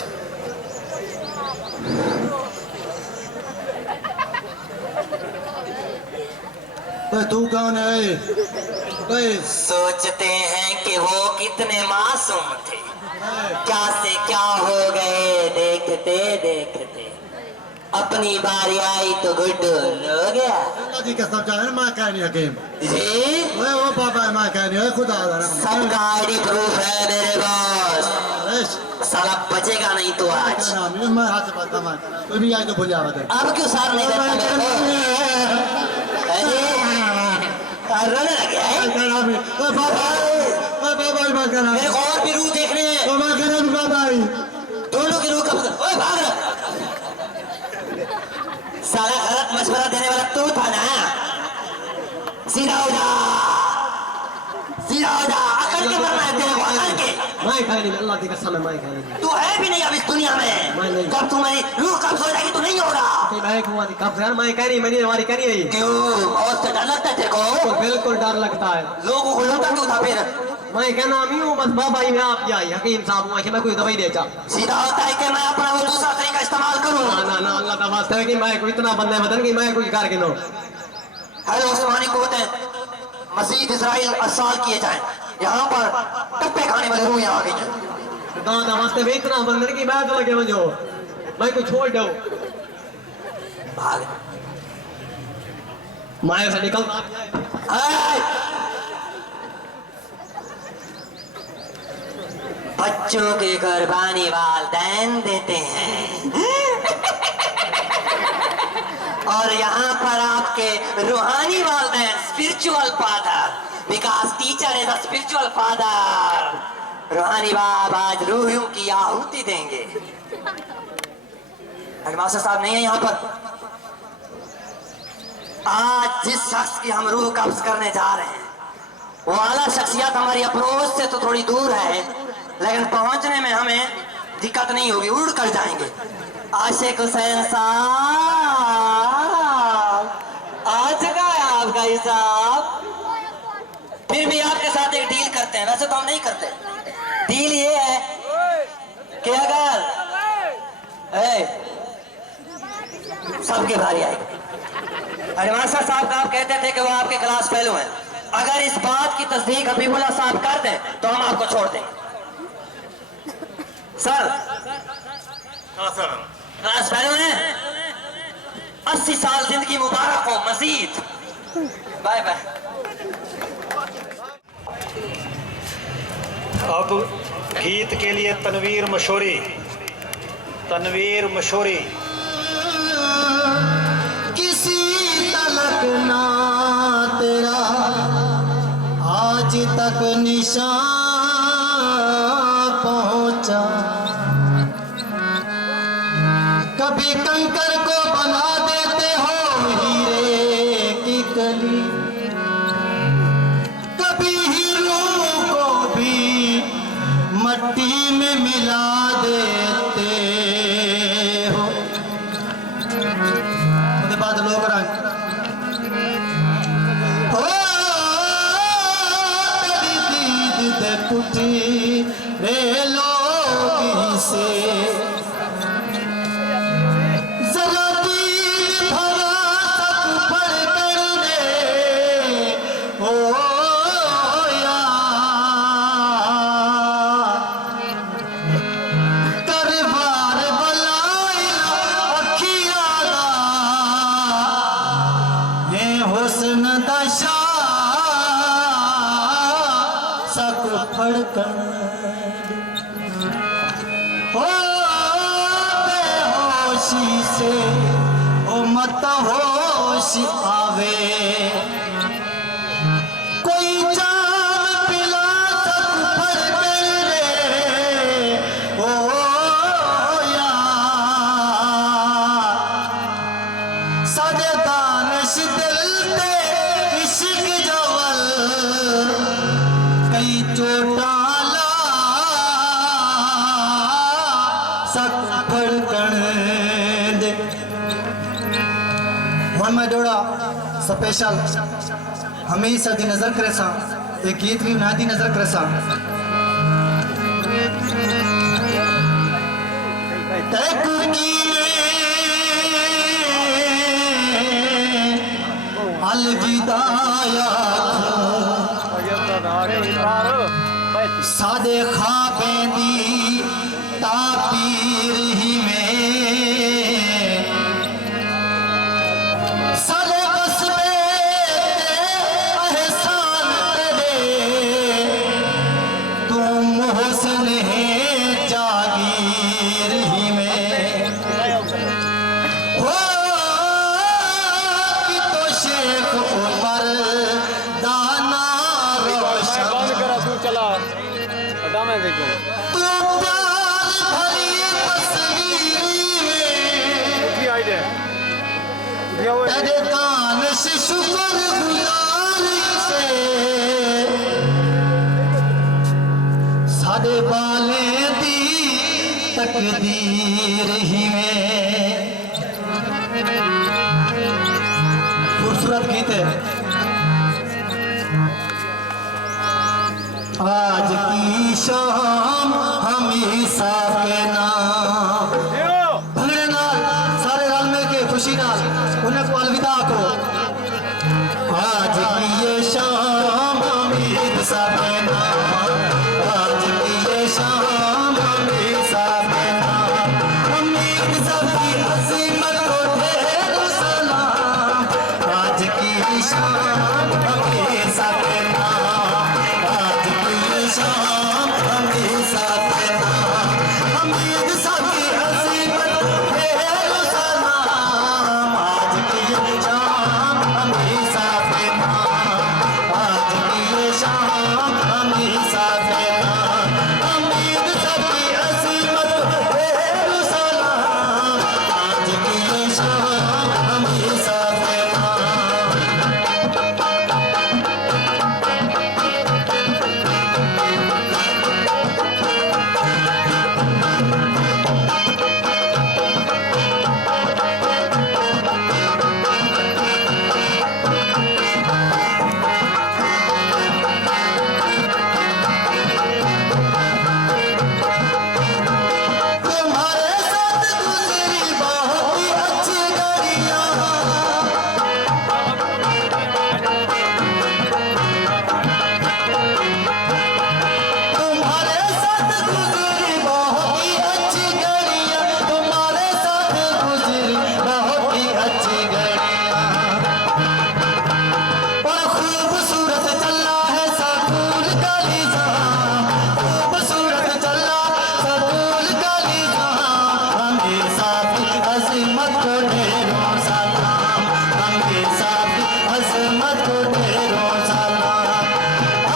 तू कौन है? सोचते हैं कि वो कितने मासूम थे क्या से क्या हो गए देखते देखते। अपनी बारी आई तो गुड्डू हो गया। अल्लाह जी कसम चाहे मां कहनी हकीम जी वो पापा मां कहनी है खुदा सबका आईडी प्रूफ है मेरे पास। साला बचेगा नहीं तो आज मैं हाथ पाता मैं कोई भी आए तो भूल जावा। अब क्यों सार नहीं देता रोने लग गया है। मेरे को और भी रूह देखने हैं। दोनों की रूह कब ओए भाग रहा। साला गलत मशवरा देने वाला तू था ना। सीधा हो जा सीधा हो जा अकड़ के मरना है तेरे को अकड़ के। मैं खाई अल्लाह की कसम है मैं खाई तू है भी नहीं अब इस दुनिया में। कब तू मेरी रूह कब्ज हो जाएगी तू नहीं होगा। मैं कुआं कब यार मैं कह रही मैंने हमारी कह रही है क्यों और से डर लगता है तेरे को? बिल्कुल डर लगता है। लोगों को लगता क्यों था फिर? मैं कहना भी हूँ बस बाबा ही में आप आई हकीम साहब हुआ कि मैं कोई दवाई दे चा सीधा होता है कि मैं अपना वो दूसरा तरीका इस्तेमाल करूँ। ना ना अल्लाह का वास्ता है कि मैं कोई इतना बंदे बदन की मैं कोई कार गिनो। हेलो उस्मानी कुव्वतें मजीद इजराइल अरसाल किए जाएं। यहाँ पर टप्पे खाने वाले रूह यहाँ आ गई हैं। दादा वास्ते भी इतना बंदर की बात लगे मुझे मैं कोई छोड़ दो भाग माया से निकल। बच्चों की कुर्बानी वालिदैन देते हैं और यहाँ पर आपके रूहानी वालिदैन spiritual father because teacher is a spiritual father. रूहानी बाप आज रूहों की आहुति देंगे। हेडमास्टर साहब नहीं है यहाँ पर। आज जिस शख्स की हम रूह कब्ज करने जा रहे हैं वो आला शख्सियत हमारी अप्रोच से तो थोड़ी दूर है लेकिन पहुंचने में हमें दिक्कत नहीं होगी उड़ कर जाएंगे। आशिक हुसैन साहब आ चुका है आपका हिसाब। फिर भी आपके साथ एक डील करते हैं। वैसे तो हम नहीं करते। डील ये है कि अगर सबके भारी आएगी। हेडमास्टर साहब आप कहते थे कि वो आपके क्लास फेलो हैं। अगर इस बात की तस्दीक हबीबुल्लाह साहब कर दें तो हम आपको छोड़ देंगे। सर क्लास फेलो हैं। 80 साल जिंदगी मुबारक हो मजीद। Bye bye. अब गीत के लिए तनवीर मशहूरी कि तक निशान पहुंचा। कभी कंकर को बना देते हो हीरे की कली, कभी हीरो को भी मट्टी में मिला देते हो। उसके बाद लोग रंग कुटी रे लोग से जरा दिल भरा सब पढ़ कर दे ओ यार। करबार बलाई अखियां है हुस्न दशा सक फड़कन हो बेहोशी से ओ मत होश आवे। कोई जाम पिला सक फड़कन रे ओ यार। सादे दानिश दिल ते इश्क जवल कई चोटाला सक फड़कन दे। हुन मैं जोड़ा स्पेशल हमेशा दी नजर करे सा एक गीत भी ना दी नजर करे सा। तक की अलविदाया सादे ख्वाबें दी ताबीर ही में सादे बस्बे एहसान तेरे तुम हुस्न है जागीर ही में हो कि तो शेख उमर दाना रोशन चला हटा मैं देखो तू प्यार भरी तस्वीर में आइडिया तेरे कान से शुक्र गुजारी से सादे बाले दी तकदीर ही में। खूबसूरत गीत है। आज की शाम हमेशा के नाम भंगड़े नाल सारे रल मिल के खुशी नाल उन्हें को अलविदा करो। आज की ये शाम हमेशा के नाम, आज की ये शाम हमेशा के नाम। उम्मीद सबकी अज़ीमत को ढेर सलाम। आज की ये शाम हमेशा के नाम, शाम हमेशा तेरा। उम्मीद सबकी अज़ीमत ढेर सलाम। आज की ये शाम हमेशा तेरा, आज की ये शाम हमेशा तेरा। उम्मीद सबकी अज़ीमत ढेर सलाम। आज की ये शाम हमेशा तेरा।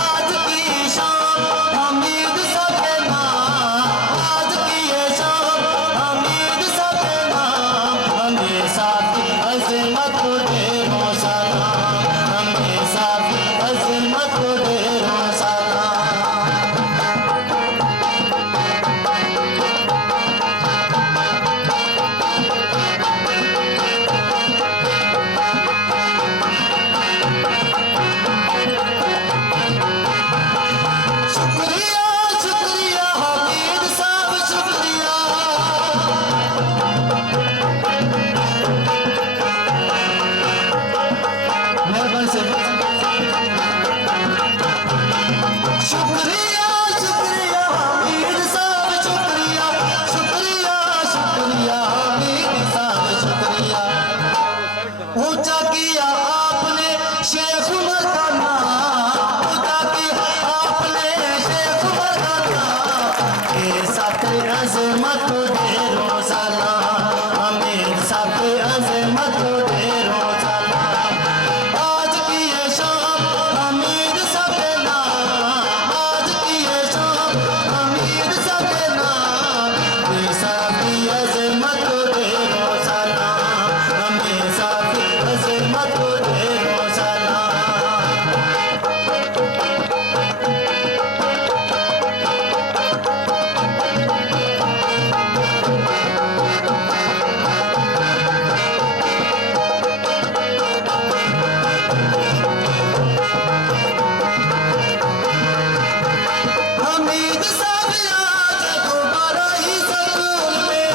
आज की ध्यान से। शुक्रिया शुक्रिया हमीद साहब, शुक्रिया शुक्रिया शुक्रिया हमीद साहब, शुक्रिया। ऊंचा किया आपने शेख उमर का नाम, ऊंचा किया आपने शेख उमर का नाम। ये साथे अज़मत ढेरों सलाम, हमीद साथे अज़मत ढेरों सलाम। आज की ये शाम हमीद साथे नाम, आज की ये शाम हमीद साथे नाम। ये साथी अज़मत ढेरों सलाम, हमीद साथी अज़मत ढेरों सलाम। हमीद साहब आज दोबारा ही स्कूल में,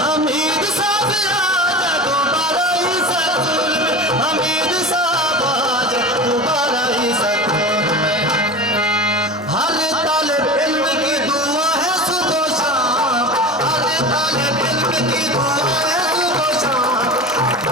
हमीद साहब आज दोबारा ही स्कूल में, हमीद साहब आज दोबारा ही स्कूल में। हर तालिब इल्म की दुआ है सुबह शाम, हर तालिब इल्म की दुआ है सुबह शाम।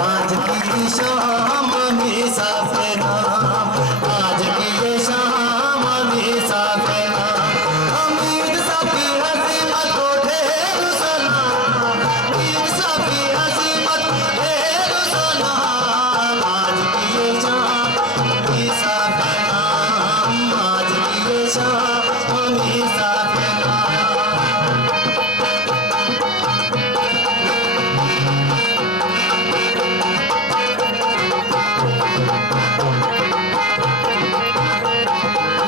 आज की शाम हमेशा पे नाम, आज की ये शाम हमेशा पे नाम। हमीद साहब की अज़ीमत को ढेर सलाम, हमीद साहब की अज़ीमत ढेर सलाम। आज की ये शाम हमेशा पे नाम, आज की ये शाम हमेशा पे नाम।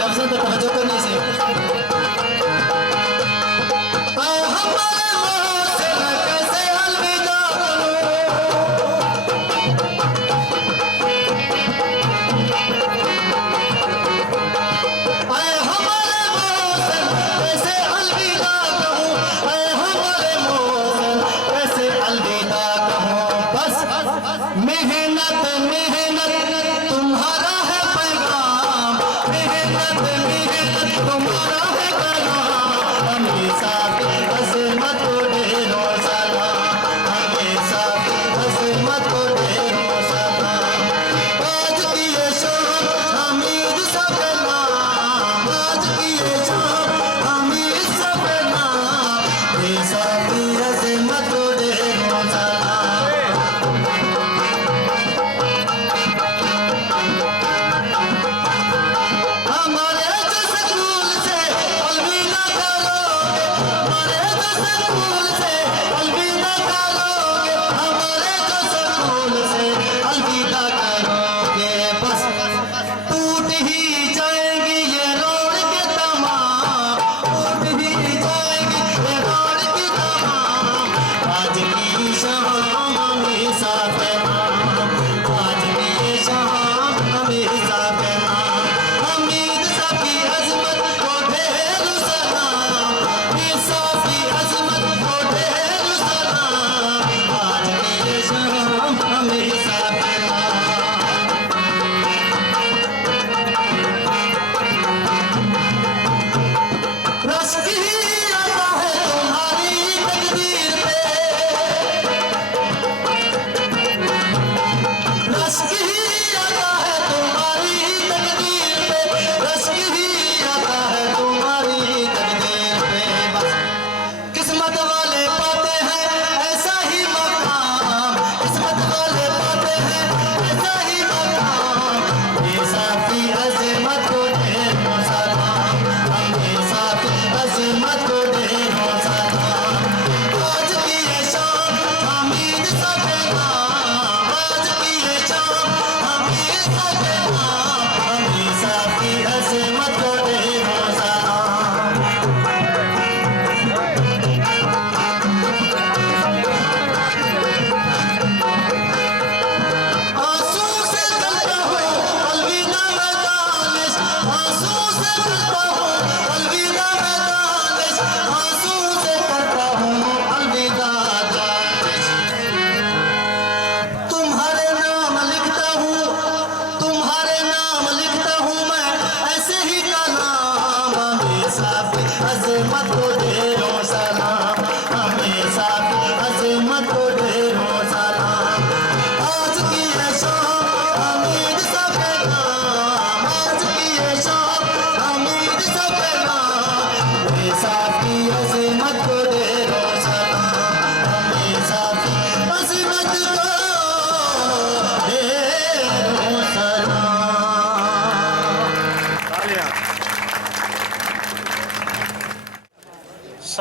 लफ्ज़ों पे तवज्जो करने से ऐ हमारे मोहसिन कैसे अलविदा करूं, ऐ हमारे मोहसिन कैसे अलविदा कहूं, ऐ हमारे मोहसिन कैसे अलविदा कहूं। बस मेहनत मेहनत तुम्हारा है पैगाम, मेहनत मेहनत तुम्हारा है पैगाम। हमेशा अज़मत ढेरों सलाम, हमेशा अज़मत ढेरों सलाम। आज की ये शाम हमीद साहब के नाम, आज की ये शाम हमीद साहब के नाम। हमेशा अज़मत ढेरों सलाम। हमारे जो स्कूल से अलविदा करोगे, हमारे जो स्कूल से अलविदा करोगे, हमारे जो स्कूल से अलविदा करोगे। बस टूट ही जाएंगी ये रोड के तमाम, टूट ही जाएंगी ये रोड की तमाम। आज की शाम हमेशा पे नाम, आज की ये शाम हमेशा पे नाम। हमीद साहब की अज़मत को ढेर सलाम, हमीद साहब की अज़मत को ढेर सलाम। आज की ये शाम हमेशा पे नाम। रश्क ही आता है तुम्हारी तकदीर पे,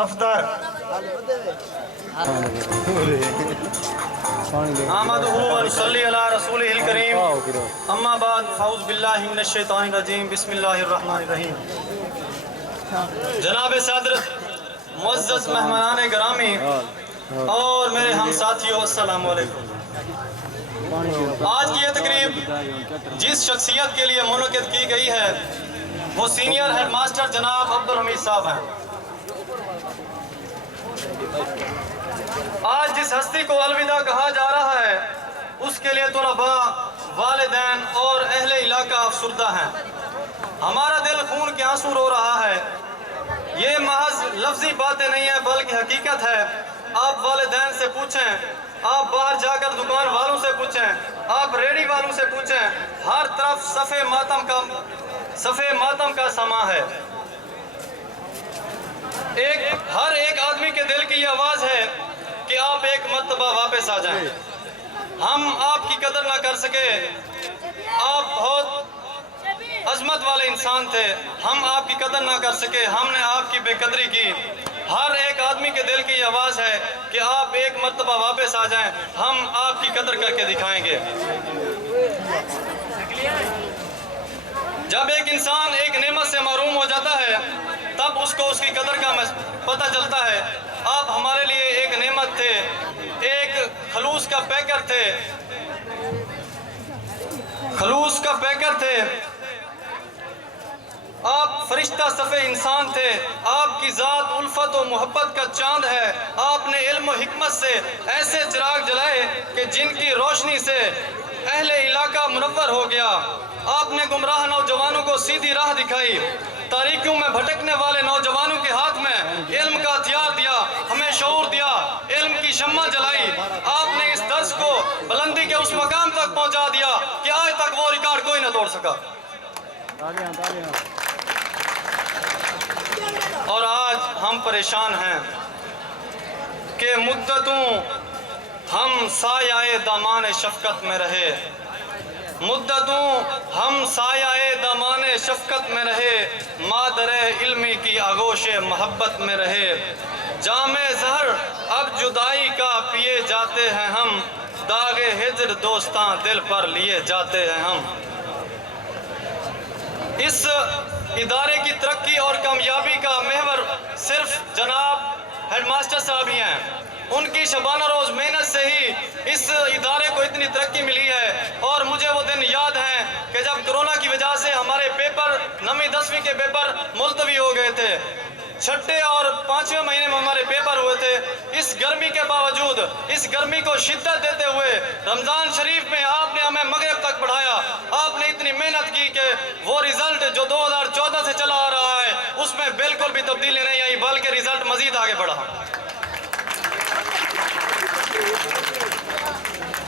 सफदर आमदहू व नसल्ली अला रसूलिहिल करीम अम्मा बाद फ़ऊज़ बिल्लाहि मिनश शैतानिर रजीम बिस्मिल्लाहिर रहमानिर रहीम। जनाब सदर, मुअज़्ज़ज़ मेहमानान गिरामी और मेरे हम साथियों, अस्सलाम वालेकुम। आज की ये तकरीब जिस शख्सियत के लिए मुनक़िद की गई है वो सीनियर हेडमास्टर जनाब अब्दुल हमीद साहब हैं। आज जिस हस्ती को अलविदा कहा जा रहा है उसके लिए तलबा, वालिदैन और अहले इलाका अफसुर्दा हैं। हमारा दिल खून के आंसू रो रहा है। ये महज लफ्जी बातें नहीं है बल्कि हकीकत है। आप वालिदैन से पूछें, आप बाहर जाकर दुकान वालों से पूछें, आप रेडी वालों से पूछें, हर तरफ सफ़े मातम का समा है। हर एक आदमी के दिल की ये आवाज़ है कि आप एक मर्तबा वापस आ जाएं। हम आपकी कदर ना कर सके, आप बहुत अजमत वाले इंसान थे, हम आपकी कदर ना कर सके, हमने आपकी बेकदरी की। हर एक आदमी के दिल की आवाज़ है कि आप एक मर्तबा वापस आ जाएं, हम आपकी कदर करके दिखाएंगे। जब एक इंसान एक नेमत से महरूम हो जाता है तब उसको उसकी कदर का पता चलता है। आप हमारे लिए एक नेमत थे, एक खलूस का पैकर थे, आप फरिश्ता सफ़े इंसान थे। आपकी ज़ात उल्फत और मोहब्बत का चांद है। आपने इल्म और हिकमत से ऐसे चिराग जलाए कि जिनकी रोशनी से अहले इलाका मुनव्वर हो गया। आपने गुमराह नौजवानों को सीधी राह दिखाई, तारीकियों में भटकने वाले नौजवानों के हाथ में इल्म का हथियार दिया, हमें शऊर दिया, इल्म की शम्मा जलाई। आपने इस दर्स को बुलंदी के उस मकाम तक पहुंचा दिया कि आज तक वो रिकॉर्ड कोई न तोड़ सका। और आज हम परेशान हैं कि मुद्दतों हम सायाए दामाने शफकत में रहे, मुद्दतों हम सायाए दामाने शफकत में रहे, मादरे इल्मी की आगोशे मोहब्बत में रहे। जामे ज़हर अब जुदाई का पिए जाते हैं हम, दागे हिज्र दोस्तां दिल पर लिए जाते हैं हम। इस इदारे की तरक्की और कामयाबी का महवर सिर्फ जनाब हेडमास्टर साहब ही हैं। उनकी शबाना रोज़ मेहनत से ही इस इदारे को इतनी तरक्की मिली है। और मुझे वो दिन याद है कि जब कोरोना की वजह से हमारे पेपर 9वीं 10वीं के पेपर मुलतवी हो गए थे, छठे और 5वें महीने में हमारे पेपर हुए थे। इस गर्मी के बावजूद, इस गर्मी को शिद्दत देते हुए रमज़ान शरीफ में आपने हमें मगरिब तक पढ़ाया। आपने इतनी मेहनत की कि वो रिज़ल्ट जो 2014 से चला आ रहा है उसमें बिल्कुल भी तब्दीली नहीं आई, बल्कि रिज़ल्ट मज़ीद आगे बढ़ा।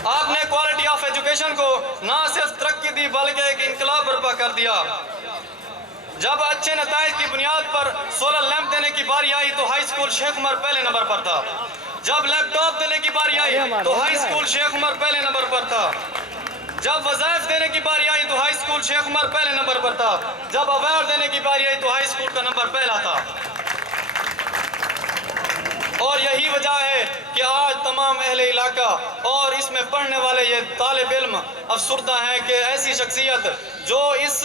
आपने क्वालिटी ऑफ एजुकेशन को ना सिर्फ तरक्की दी बल्कि एक इनकलाब बर्पा कर दिया। जब अच्छे नताइज की बुनियाद पर सोलर लैंप देने की बारी आई तो हाई स्कूल शेख उमर पहले नंबर पर था। जब लैपटॉप देने की बारी आई तो हाई स्कूल शेख उमर पहले नंबर पर था। जब वज़ाइफ देने की बारी आई तो हाई स्कूल शेख उमर पहले नंबर पर था। जब अवार्ड देने की बारी आई तो हाई स्कूल का नंबर पहला था। और यही वजह है कि आज तमाम अहले इलाका और इसमें पढ़ने वाले ये तालिब इल्म अफसुर्दा हैं कि ऐसी शख्सियत जो इस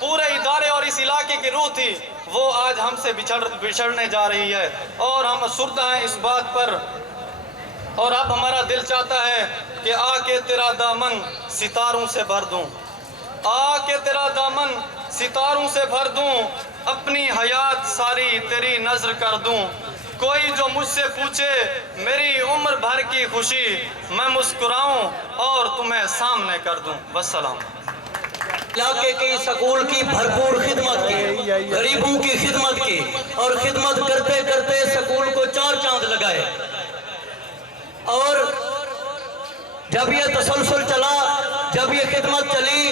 पूरे इदारे और इस इलाके की रूह थी वो आज हमसे बिछड़ने जा रही है। और हम अफसुर्दा हैं इस बात पर। और अब हमारा दिल चाहता है कि आके तेरा दामन सितारों से भर दूं, आके तेरा दामन सितारों से भर दूं, अपनी हयात सारी तेरी नजर कर दूं। कोई जो मुझसे पूछे मेरी उम्र भर की खुशी, मैं मुस्कुराऊं और तुम्हें सामने कर दूं। वस्सलाम। इलाके के स्कूल की भरपूर खिदमत की, गरीबों की खिदमत की और खिदमत करते करते स्कूल को 4 चांद लगाए। और जब ये तसलसल चला, जब ये खिदमत चली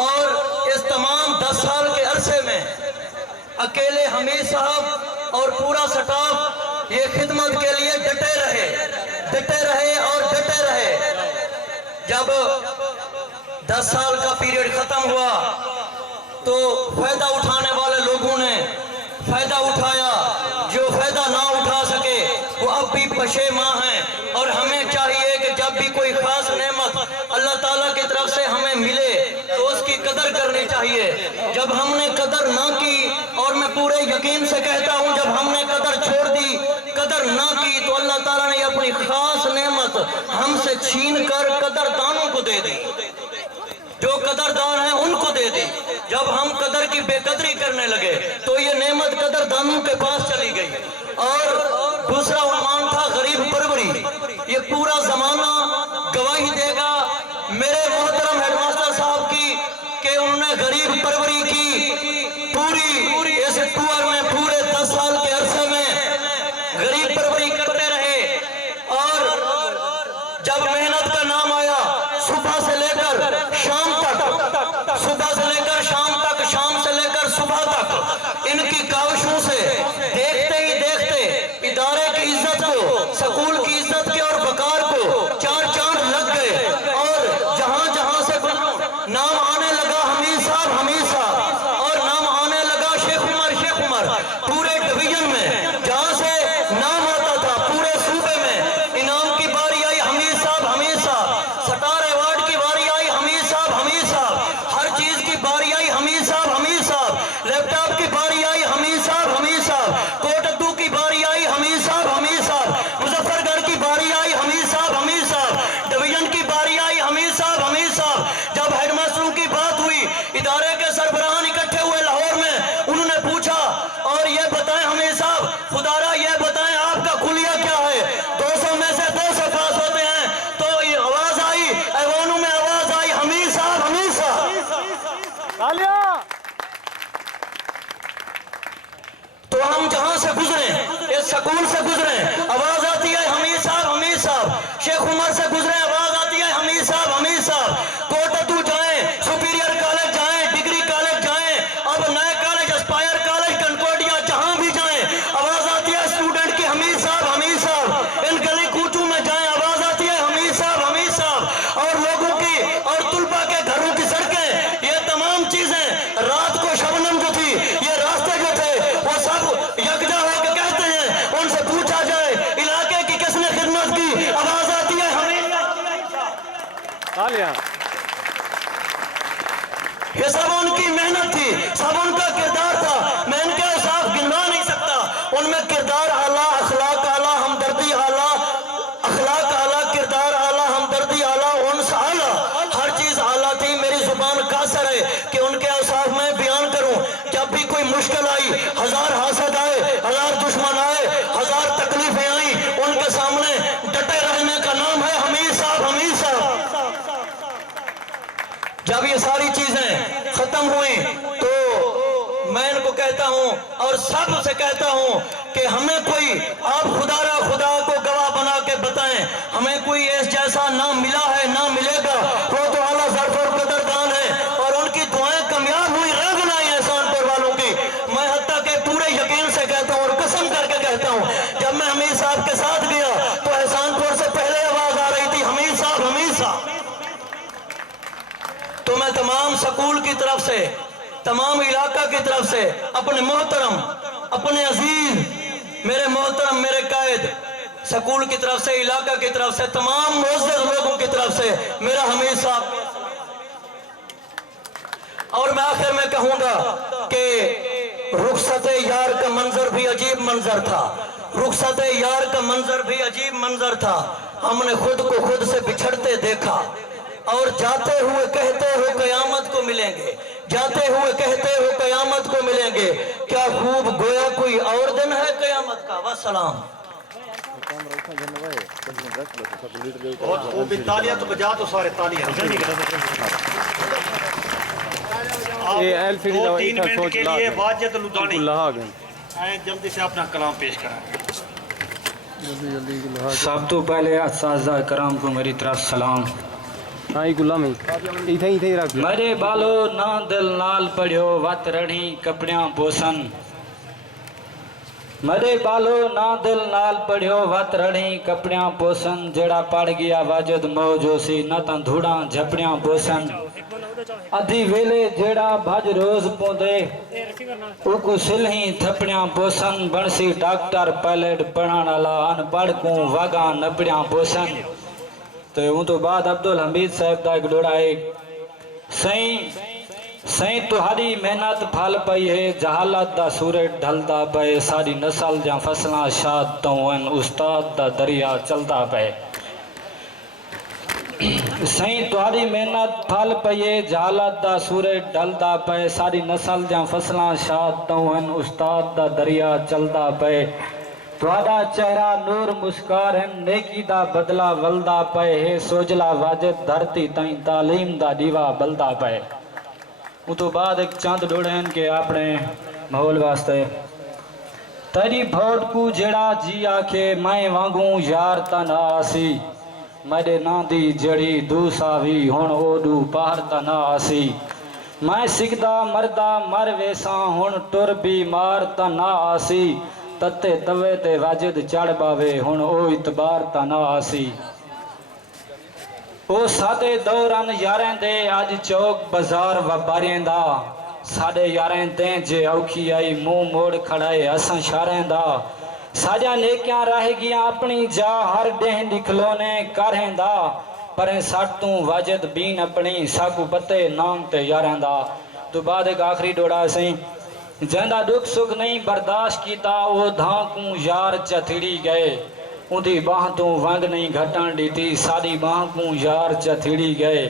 और इस तमाम 10 साल के अरसे में अकेले हमीद साहब और पूरा स्टाफ ये खिदमत के लिए डटे रहे और डटे रहे। जब 10 साल का पीरियड खत्म हुआ तो फायदा उठाने वाले लोगों ने फायदा उठाया। जो फायदा खुशे माँ हैं और हमें चाहिए कि जब भी कोई खास नेमत अल्लाह ताला की तरफ से हमें मिले तो उसकी कदर करनी चाहिए। जब हमने कदर ना की, और मैं पूरे यकीन से कहता हूँ जब हमने कदर छोड़ दी, कदर ना की, तो अल्लाह ताला ने अपनी खास नेमत हमसे छीन कर कदरदानों को दे दी। जो कदरदान है उनको दे दी। जब हम कदर की बेकदरी करने लगे तो ये नेमत कदरदानों के पास चली गई। और दूसरा उन्मान था गरीब परवरी। ये पूरा जमाना गवाही देगा मेरे मोहतरम हेडमास्टर साहब की कि उन्होंने गरीब परवरी की पूरी इस टूर में पूरे 10 साल के अरसे में गरीब परवरी करते रहे। और जब मेहनत का नाम आया, सुबह से लेकर शाम तक, सुबह से लेकर शाम तक, शाम से लेकर सुबह तक इनकी काविशों से देखते ही देखते इदारे की इज्जत को, स्कूल की इज्जत के और वकार को 4 चांद लग गए। और जहां जहां से नाम आने लगा हमीद साहब, और नाम आने लगा शेख उमर, पूरे डिवीजन में जहां से नाम आता था पूरे सूबे में इनाम की बारी आई हमीद साहब, सटार अवार्ड की बारी आई हमीद साहब, हर चीज की बारी आई हमीद साहब, लैपटॉप की बारी आई हमीद साहब, कोटद्दू की बारी आई हमीद साहब, मुजफ्फरगढ़ की बारी आई हमीद साहब, डिवीजन की बारी आई हमीद साहब। जब हेडमास्टरों की बात हुई, इदारे के सरबराहान इकट्ठे हुए लाहौर में, उन्होंने पूछा और ये बताएं हमीद साहब, खुदारा ये बताएं आपका कुलिया क्या है? 200 में से 200 पास होते हैं। तो ये आवाज आई, ऐवानों में आवाज आई हमीद साहब। तो हम जहां से गुजरे, इस स्कूल से गुजरे, आवाज आती है हमीद साहब। शेख उमर से गुजरे, आवाज आती है हमीद साहब। कोटद्दू जाएं, सुपीरियर कॉलेज जाएं, डिग्री कॉलेज जाएं, अब नए कॉलेज एस्पायर कॉलेज कनकोटिया, जहां भी जाएं आवाज आती है स्टूडेंट की हमीद साहब। इन गली कूचों में जाएं, आवाज आती है हमीद साहब। और लोगों की और तुलबा के घरों की सड़कें, ये तमाम चीजें, रात को शबनम जो थी, ये रास्ते जो थे, वो सब यकजा होकर कहते हैं। उनसे पूछा जाए इलाके की किसने खिदमत की, आवाज आती है हमीद। ये सब उनकी मेहनत थी, सब उनका किरदार था। मैं इनके साथ गिनवा नहीं सकता। उनमें किरदार आला, अखलाक आला, हमदर्दी आला, अखलाक आला, किरदार आला, हमदर्दी आला, उनसे आला, हर चीज आला थी। मेरी जुबान कासर है कि उनके औसाफ में बयान करूं। जब भी कोई मुश्किल आई, 1000 हासद आए, 1000 दुश्मन आए, 1000 तकलीफें आई, उनके सामने डटे रहने का नाम है हमीद साहब। जब ये सारी चीजें खत्म हुई तो मैं इनको कहता हूं और सबसे कहता हूं कि हमें कोई, आप खुदा को गवाह बना के बताएं, हमें कोई इस जैसा ना मिला है ना मिलेगा। वो तो आला ज़र्फ़ और कदरदान है और उनकी दुआएं कामयाब हुई, रंग लाई एहसानपुर वालों की। मैं हत्ता के पूरे यकीन से कहता हूं और कसम करके कहता हूं, जब मैं हमीद साहब के साथ गया तो एहसानपुर से पहले आवाज आ रही थी हमीद साहब। तो मैं तमाम स्कूल की तरफ से, तमाम इलाका की तरफ से, अपने मोहतरम, अपने अजीज, मेरे मोहतरम, मेरे कायद स्कूल की तरफ से, इलाका की तरफ से, तमाम मुअज़्ज़ज़ लोगों की तरफ से मेरा हमीद साहब। और मैं आखिर में कहूंगा कि रुखसत यार का मंजर भी अजीब मंजर था, रुखसत यार का मंजर भी अजीब मंजर था। हमने खुद को खुद से बिछड़ते देखा और जाते हुए कहते हो कयामत को मिलेंगे, जाते हुए कहते हो कयामत को मिलेंगे। क्या खूब गोया कोई और दिन है कयामत का। वस्सलाम। वो भी तालियां तो बजा दो सारे, तालियां। ये एलसीडी 2-3 मिनट के लिए वाजिद लुधानी गए, जल्दी से अपना कलाम पेश करें। सब तो पहले असातिज़ा कराम को मेरी तरफ सलाम। मरे बालो ना दिल नाल पढ़ियो वत रणी कपड़ियां पोसन, मरे बालो ना दिल नाल पढ़ियो वत रणी कपड़ियां पोसन, जेड़ा पड़ गया वाजिद मौजोसी न तां धूड़ा झपड़ियां पोसन। अधी वेले जेड़ा भज रोज पोंदे उकु सिलही थपड़ियां पोसन बणसी डॉक्टर पायलट पढ़ाण वाला अनपढ़ को वागा नबड़ियां पोसन। तो उन तो बाद अब्दुल हमीद साहब दा एक डोड़ा है सही तुहारी मेहनत फल पई है जहालत दा सूरज ढलदा पे सारी नस्ल जा फसलां शाद तो उस्ताद दा दरिया चलदा पे। सही तुहारी मेहनत फल पई जहालत दा सूरज ढलदा पे सारी नस्ल जा फसलां शाद तो उस्ताद दा दरिया चलदा पे। तुहाडा चेहरा नूर मुस्कार है नेकी दा बदला वलदा पे है सोजला वाजिद धरती ताई तालीम दा दीवा बलदा पे। उस तो बाद एक चंद डोड़े हैं कि अपने माहौल वास्ते तेरी भोट को जेड़ा जी आखे मैं वांगू यार तना आसी मेरे ना दी जड़ी दूसावी हुण ओडू पार तना आसी मैं सिकदा मरदा मर वेसा हुण टुर भी मार तना आसी तत्ते तवे ते वाजिद चढ़ बावे हुण ओ इतबार तना आसी। ओ सादे दौरान यारें दे अज चौक बाजार व्यापारियों दा साडे यारें ते जे औखी आई मुंह मोड़ खड़ाए असां शारें दा साजा नेकियां रह गया अपनी जा हर डेह निखलोने करें दा पर सट तू वाजिद बीन अपनी साकू पते नाम ते यारें दा। तो बाद एक आखिरी डोड़ा सही जंदा दुख सुख नहीं बर्दाश्त कीता ओ धां को यार चथिड़ी गए उदी बाह तू वंग नहीं घटन दी साड़ी बाह को यार चथिड़ी गए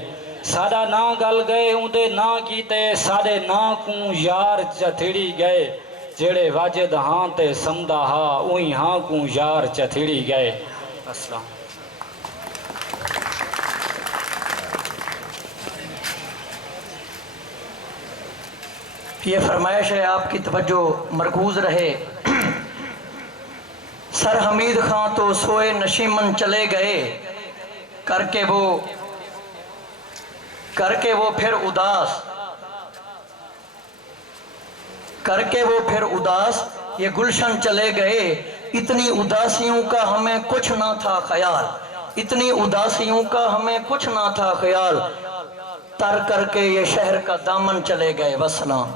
साडा ना गल गए उदे ना कीते साडे ना को यार चथिड़ी गए जेड़े वाजिद हाँ ते समदा हा उही हाँ को यार चथिड़ी गए। अस्सलाम। ये फरमाइश है आपकी तवज्जो मरकूज रहे। सर हमीद खां तो सोए नशीमन चले गए करके वो फिर उदास ये गुलशन चले गए। इतनी उदासियों का हमें कुछ ना था ख्याल इतनी उदासियों का हमें कुछ ना था ख्याल तर करके ये शहर का दामन चले गए। वसलाम।